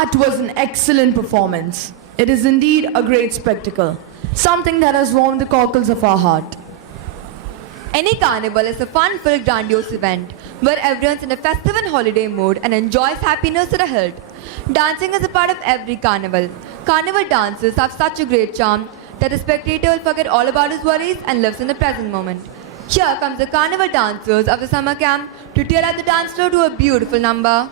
That was an excellent performance. It is indeed a great spectacle, something that has warmed the cockles of our heart. Any carnival is a fun-filled, grandiose event where everyone's in a festive and holiday mood and enjoys happiness to the hilt. Dancing is a part of every carnival. Carnival dances have such a great charm that the spectator will forget all about his worries and lives in the present moment. Here comes the carnival dancers of the summer camp to tear out the dance floor to a beautiful number.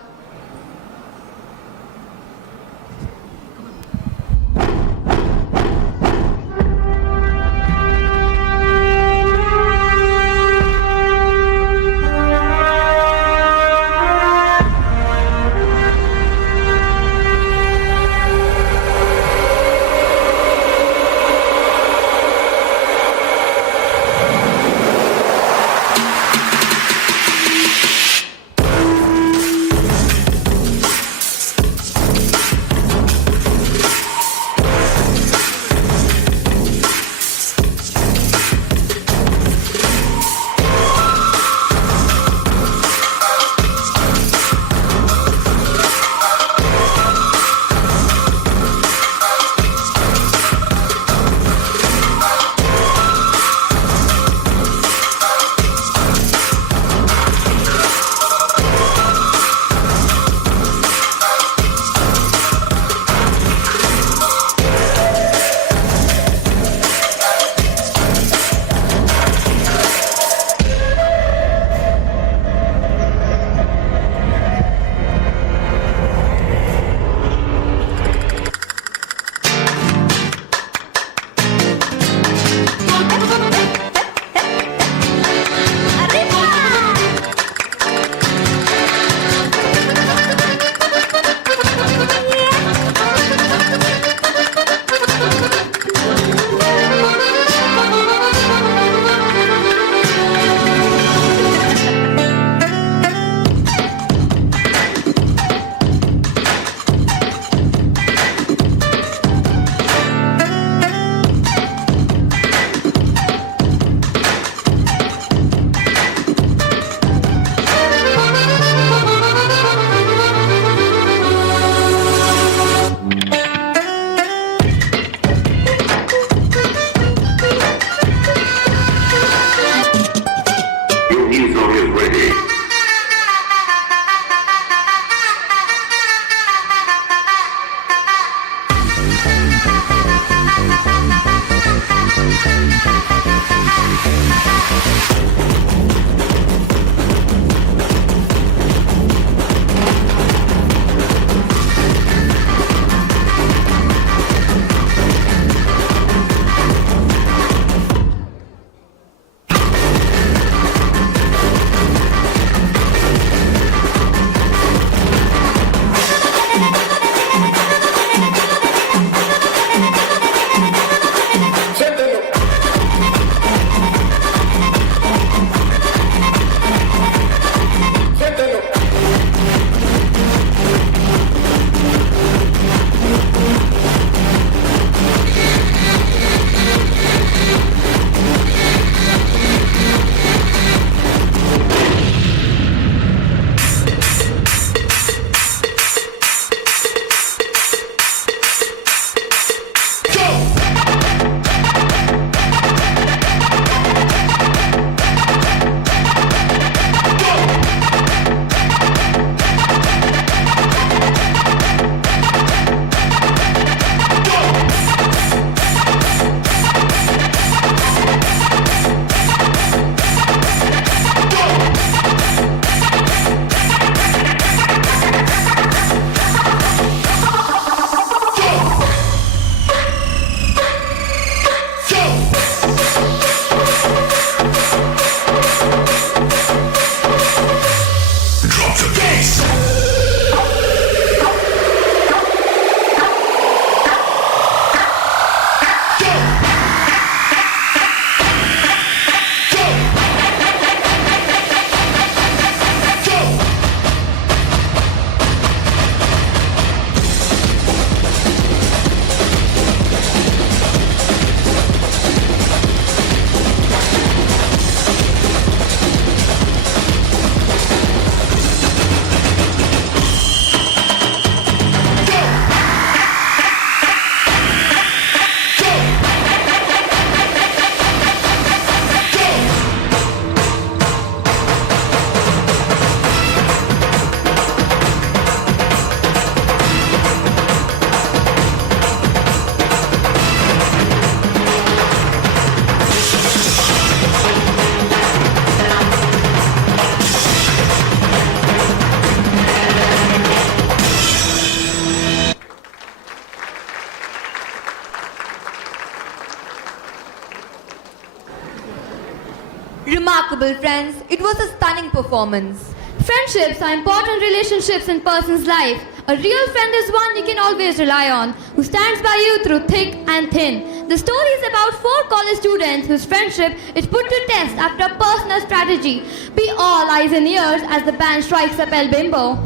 Remarkable, friends. It was a stunning performance. Friendships are important relationships in a person's life. A real friend is one you can always rely on, who stands by you through thick and thin. The story is about 4 college students whose friendship is put to test after a personal strategy. Be all eyes and ears as the band strikes up El Bimbo.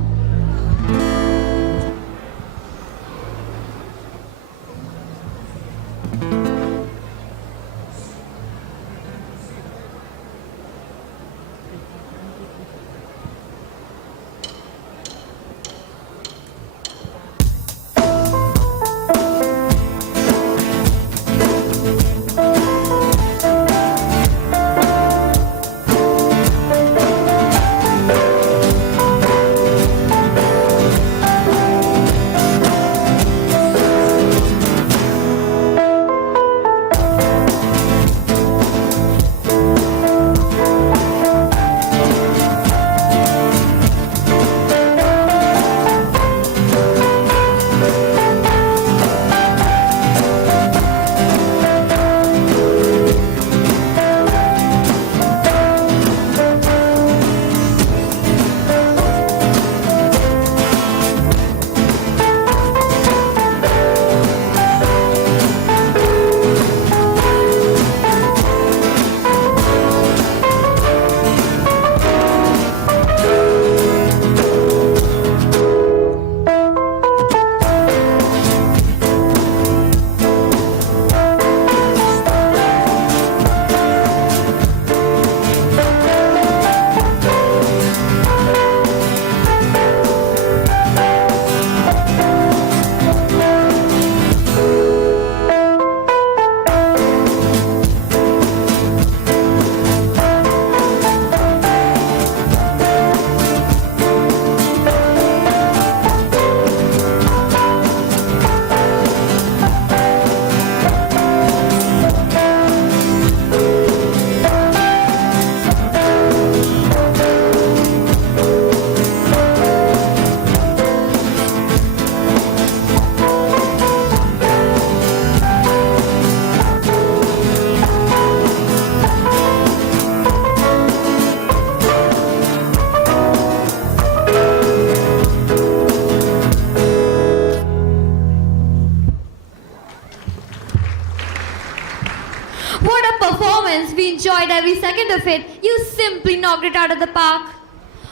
What a performance! We enjoyed every second of it. You simply knocked it out of the park.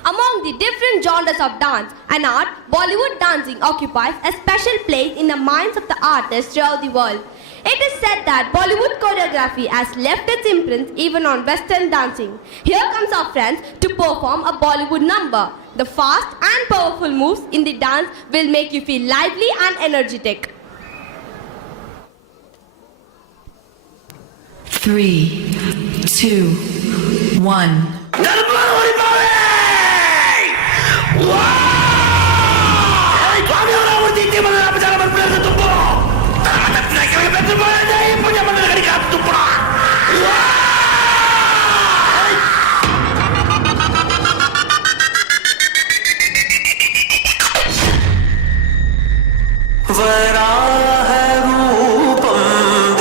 Among the different genres of dance and art, Bollywood dancing occupies a special place in the minds of the artists throughout the world. It is said that Bollywood choreography has left its imprints even on Western dancing. Here comes our friends to perform a Bollywood number. The fast and powerful moves in the dance will make you feel lively and energetic. 3, 2, 1. Varaha Roopam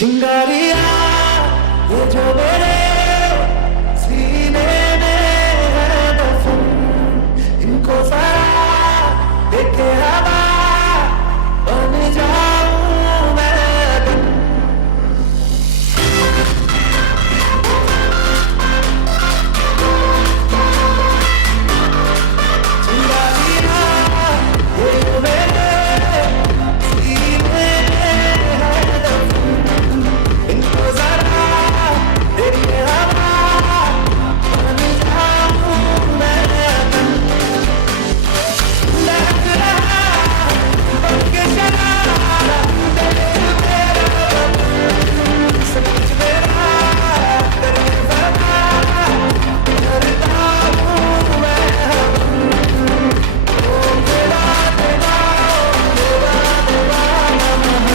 चिंगारिया ये जो मेरे सीने में है दफन, इनको जरा देखे हवा बन जाऊं मैं बन। चिंगारिया ये जो मेरे सीने में है दफन, इनको जरा देखे हवा बन जाऊं मैं बन। लग रहा बन के शरारा दिल मेरा बन, सब कुछ मेरा तेरे वफा करता हूँ मैं बन। ओ देवा देवा देवा देवा नमः,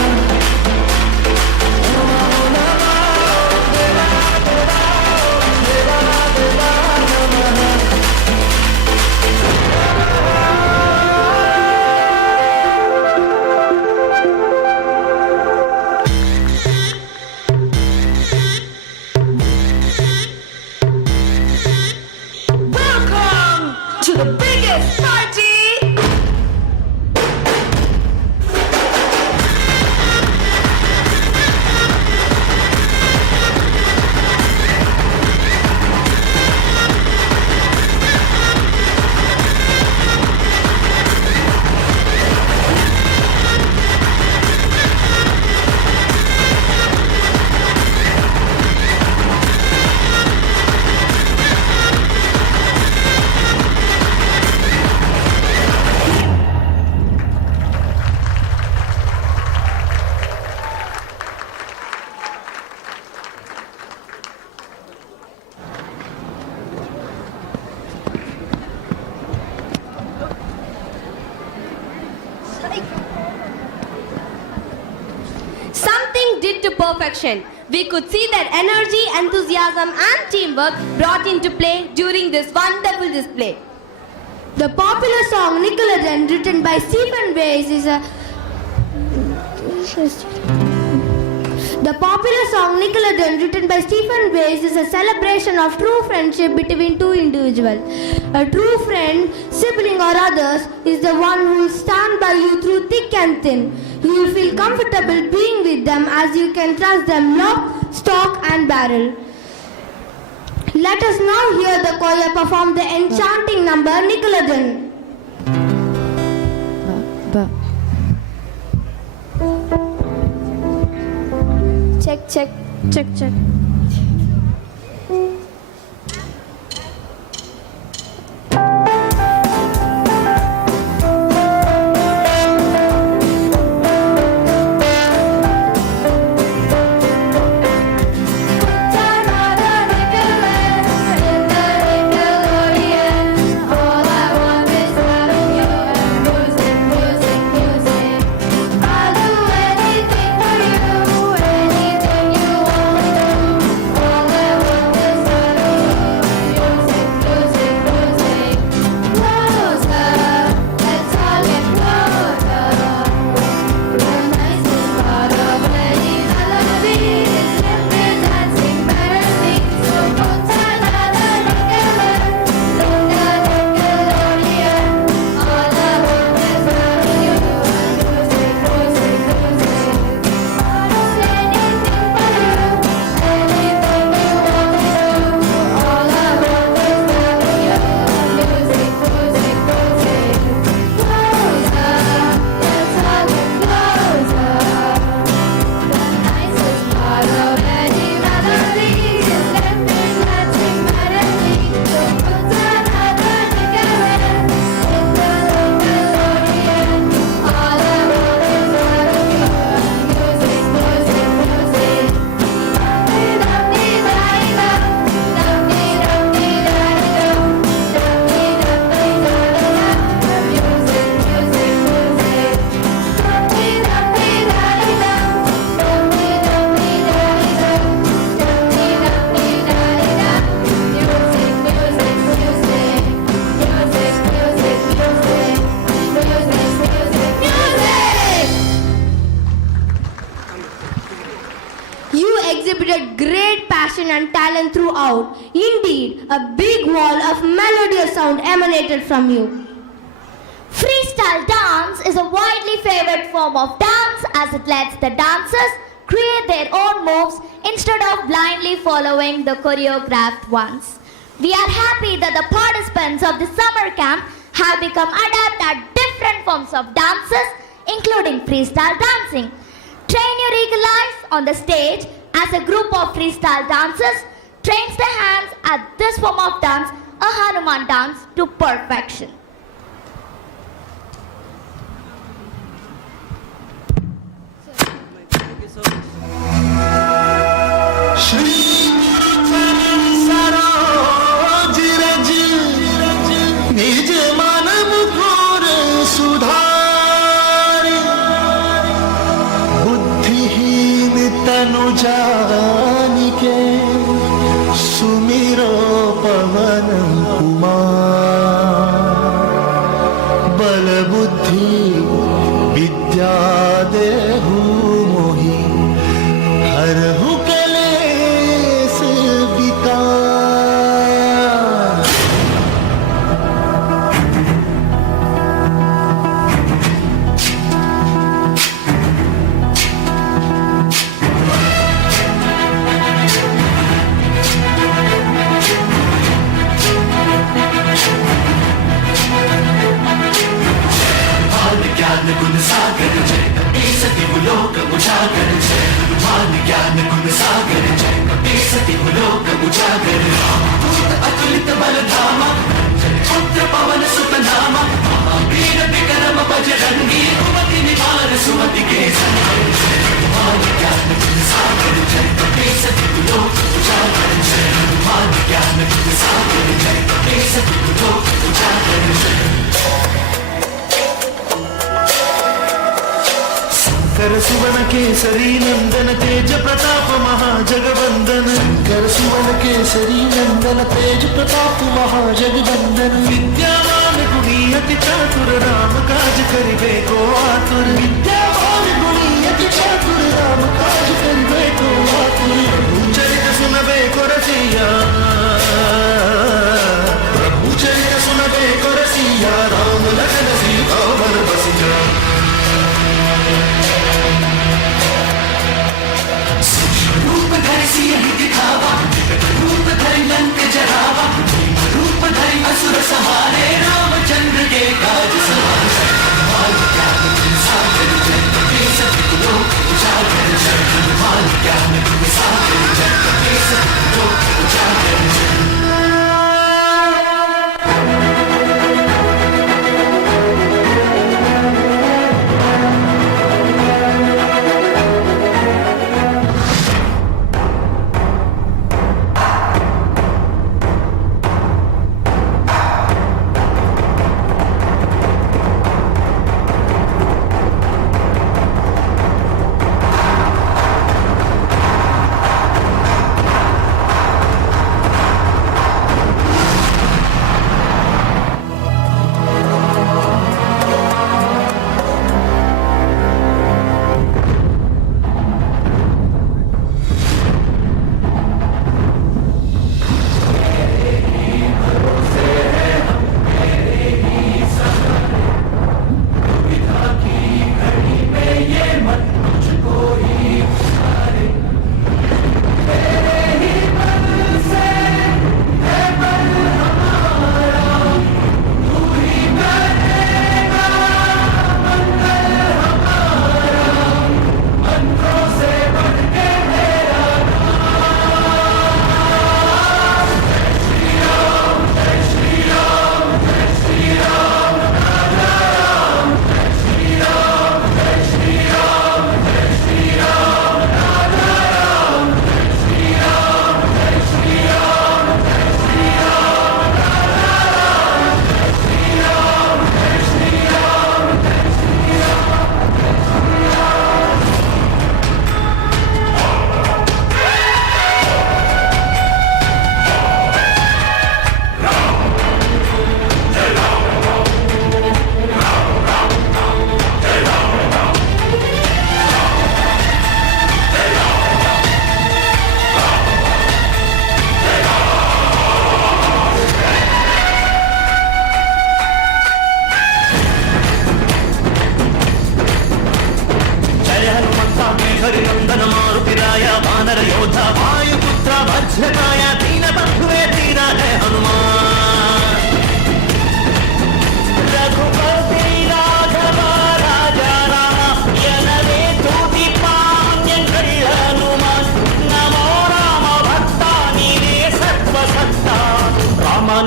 नमो नमः देवा देवा देवा देवा नमः। Welcome to the biggest party. Something did to perfection. We could see their energy, enthusiasm, and teamwork brought into play during this wonderful display. The popular song Nickelodeon, written by Stephen Weiss, is a celebration of true friendship between two individuals. A true friend, sibling or others, is the one who will stand by you through thick and thin. You will feel comfortable being with them as you can trust them lock, stock and barrel. Let us now hear the choir perform the enchanting number Nickelodeon. Check, check, check, check. I'll do anything for you, anything you want me to. exhibited great passion and talent throughout. Indeed, a big wall of melodious sound emanated from you. Freestyle dance is a widely favored form of dance as it lets the dancers create their own moves instead of blindly following the choreographed ones. We are happy that the participants of the summer camp have become adept at different forms of dances, including freestyle dancing. Train your eagle eyes on the stage as a group of freestyle dancers trains their hands at this form of dance, a Hanuman dance, to perfection. जानिके सुमिरो पवन कुमार बल बुद्धि विद्या देहु मोहि हरहु कलेस विकार गुण सागर जय कपीसति लोक उजागर जय मान ज्ञान गुण सागर जय कपीसति लोक उजागर भूत अतुलित बल धामा पुत्र पवन सुत नामा वीर विक्रम बजरंगी कुमति निवार सुमति के संग मान ज्ञान गुण सागर जय कपीसति लोक उजागर जय मान ज्ञान गुण सागर जय कपीसति लोक उजागर जय कर सुवन केसरी नंदन तेज प्रताप महाजगवंदन कर सुवन केसरी नंदन तेज प्रताप महाजगवंदन विद्यावान गुणी अति चातुर राम काज करिबे को आतुर विद्यावान गुणी अति चातुर राम काज करिबे को आतुर चरित सुनबे को रसिया प्रभु चरित सुनबे को रसिया राम लखन सीता मन बसिया रूप धरि सियहि दिखावा रूप धरि लंक जरावा रूप धरि असुर सहारे रामचंद्र के काज सवारे मान ज्ञान गुण सागर जय कपीसति लोक उजागर जय मान ज्ञान गुण सागर जय कपीसति लोक उजागर जय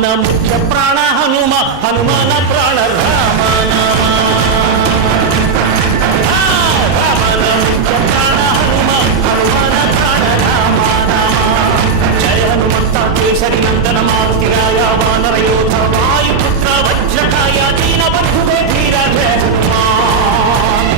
రామన ముఖ్య ప్రాణ హనుమ హనుమన ప్రాణ రామనామ రామన ముఖ్య ప్రాణ హనుమ హనుమన ప్రాణ రామనామ జయ హనుమంత కేసరి నందన మారుతి రాయ వానర యోధ వాయుపుత్ర వజ్రకాయ దీన బంధువే ధీర జయ Hanuman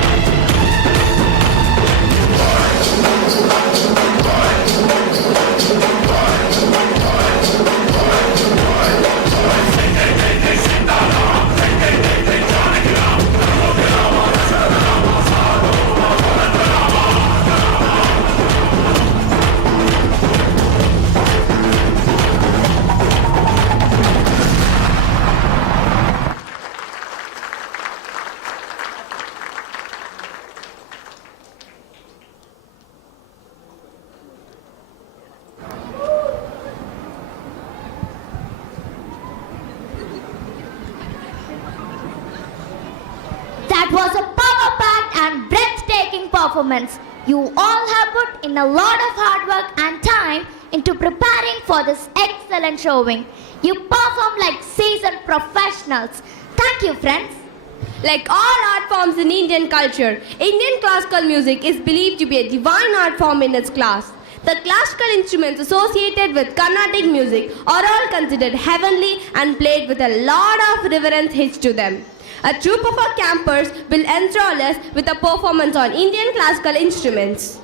That was a power-packed and breathtaking performance. You all have put in a lot of hard work and time into preparing for this excellent showing. You performed like seasoned professionals. Thank you, friends. Like all art forms in Indian culture, Indian classical music is believed to be a divine art form in its class. The classical instruments associated with Carnatic music are all considered heavenly and played with a lot of reverence hitched to them. A troupe of our campers will enthrall us with a performance on Indian classical instruments.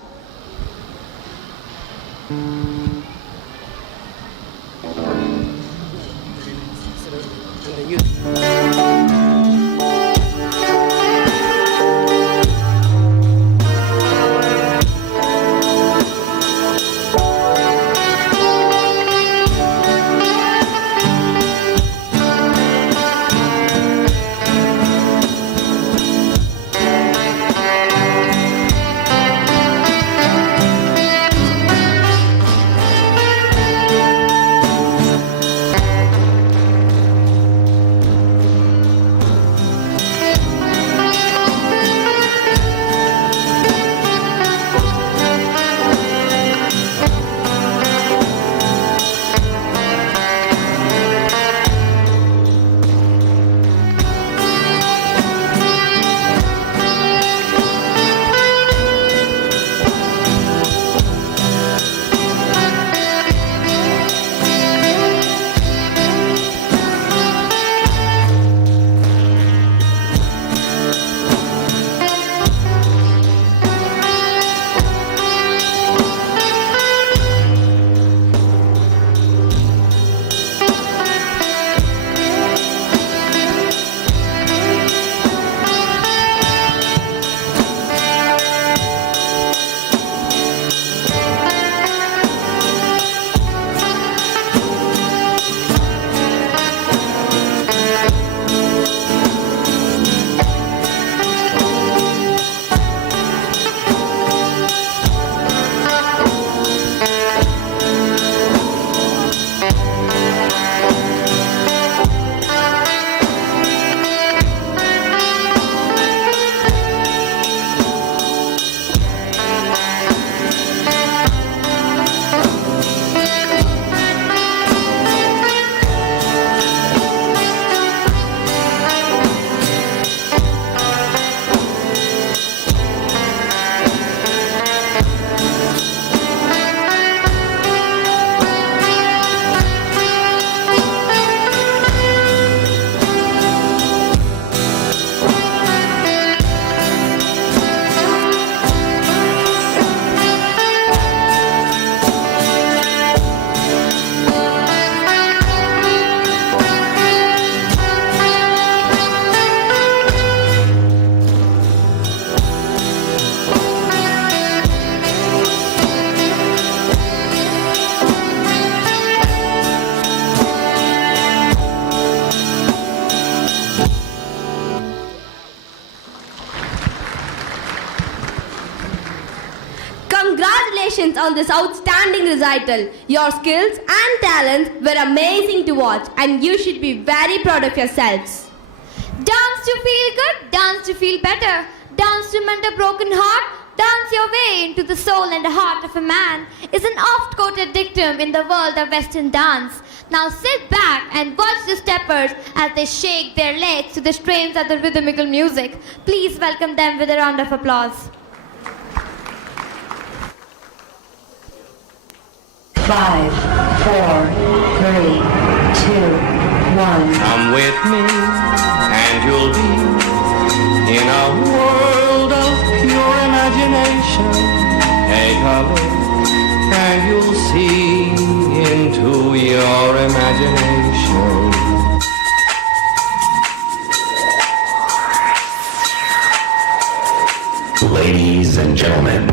Congratulations on this outstanding recital. Your skills and talents were amazing to watch, and you should be very proud of yourselves. Dance to feel good, dance to feel better, dance to mend a broken heart, dance your way into the soul and the heart of a man is an oft-quoted dictum in the world of Western dance. Now sit back and watch the steppers as they shake their legs to the strains of the rhythmical music. Please welcome them with a round of applause. 5, 4, 3, 2, 1. Come with me, and you'll be in a world of pure imagination. Take a look, and you'll see into your imagination. Ladies and gentlemen.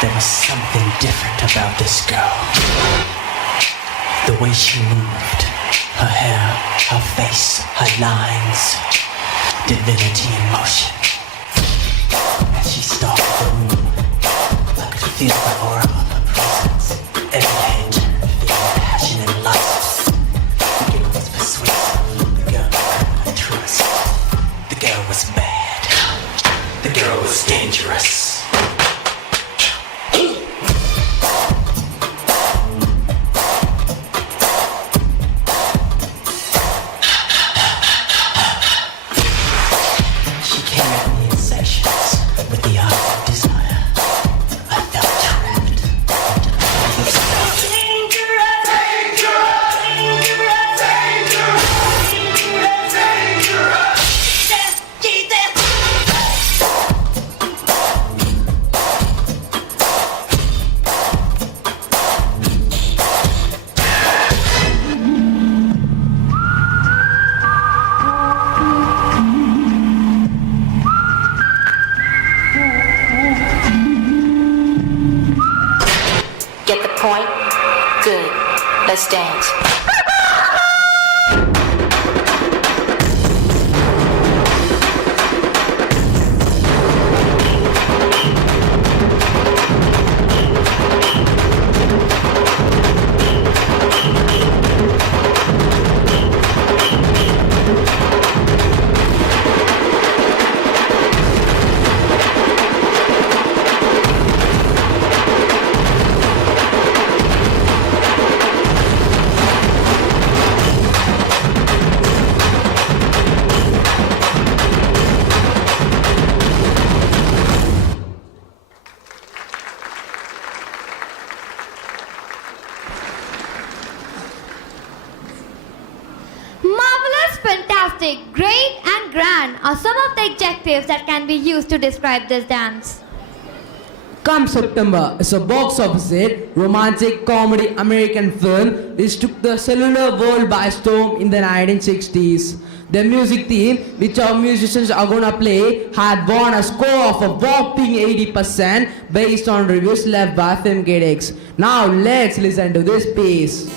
There was something different about this girl. The way she moved, her hair, her face, her lines, divinity in motion. As she stalked the room, I could feel the aura of her presence. Every hand turned, feeling passion and lust. The girl was persuasive, the girl I could trust. The girl was bad, the girl was dangerous. Get the point? Good. Let's dance. Marvelous, fantastic, great and grand are some of the adjectives that can be used to describe this dance. Come September is a box office hit, romantic comedy American film which took the cellular world by storm in the 1960s. The music theme, which our musicians are gonna play, had won a score of a whopping 80% based on reviews left by film critics. Now let's listen to this piece.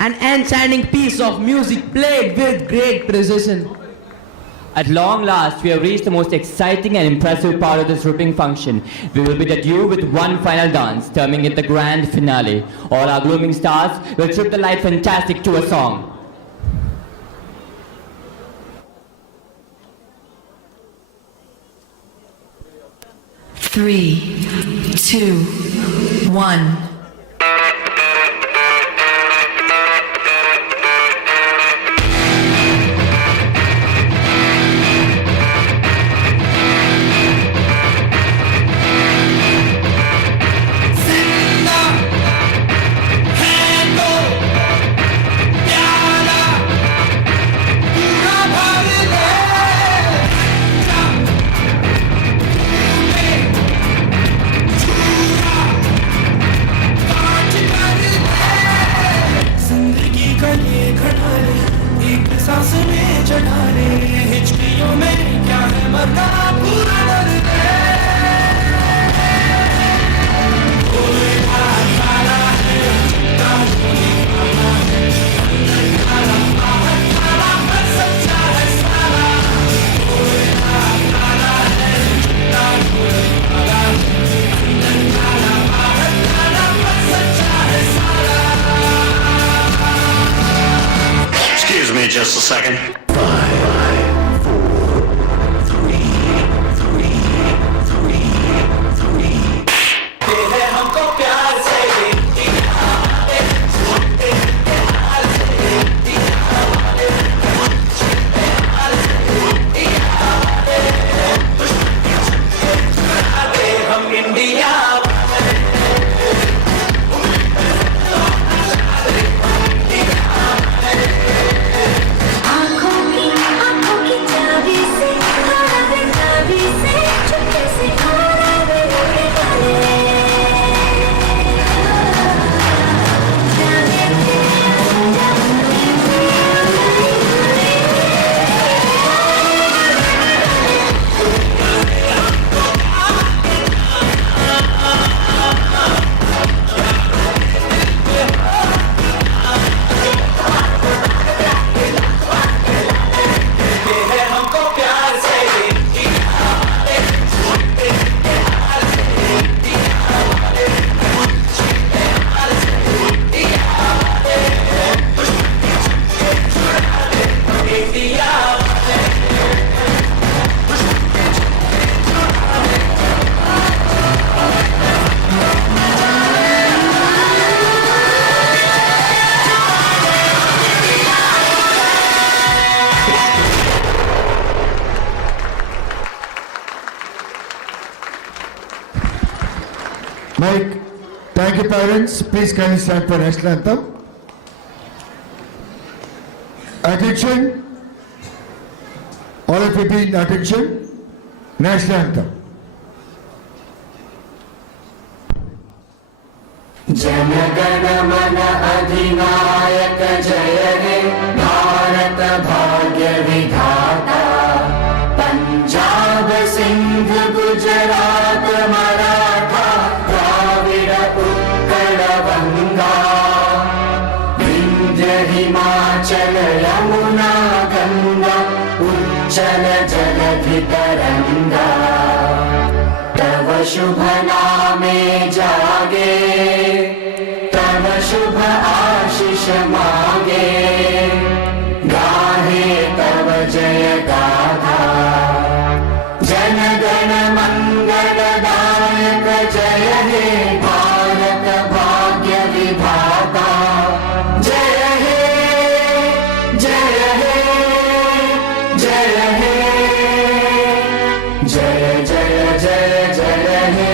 An enchanting piece of music played with great precision. At long last, we have reached the most exciting and impressive part of this grouping function. We will bid adieu with one final dance, terming it the grand finale. All our blooming stars will trip the light fantastic to a song. Three, two, one. Excuse me just a second. आँखों Mike, thank you parents. Please kindly stand for national anthem. Attention. All of you be in attention. National anthem. जनगण मन अधिनायक जय हे भारत भाग्य विधाता पंजाब सिंध गुजरात मराठा द्राविड़ उत्कल बंगा विंध्य हिमाचल यमुना गंगा उच्चल जलधि तरंगा तव शुभ नामे जागे तव शुभ आशीष मागे गाहे तव जय गाथा जन गण मंगल दायक जय हे भारत भाग्य विधाता जय हे जय हे जय हे जय जय जय जय हे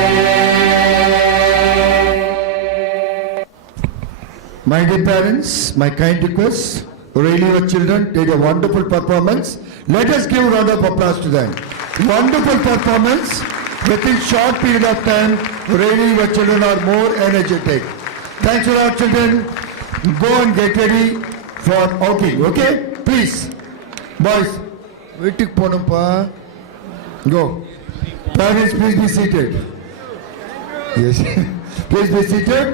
My dear parents, my kind request, really your children did a wonderful performance. Let us give a round of applause to them. Wonderful performance. Within short period of time, really your children are more energetic. Thanks a lot children. Go and get ready for outing, okay? Please. Boys, waiting ponumpa. Go. Parents, please be seated. Yes. Please be seated.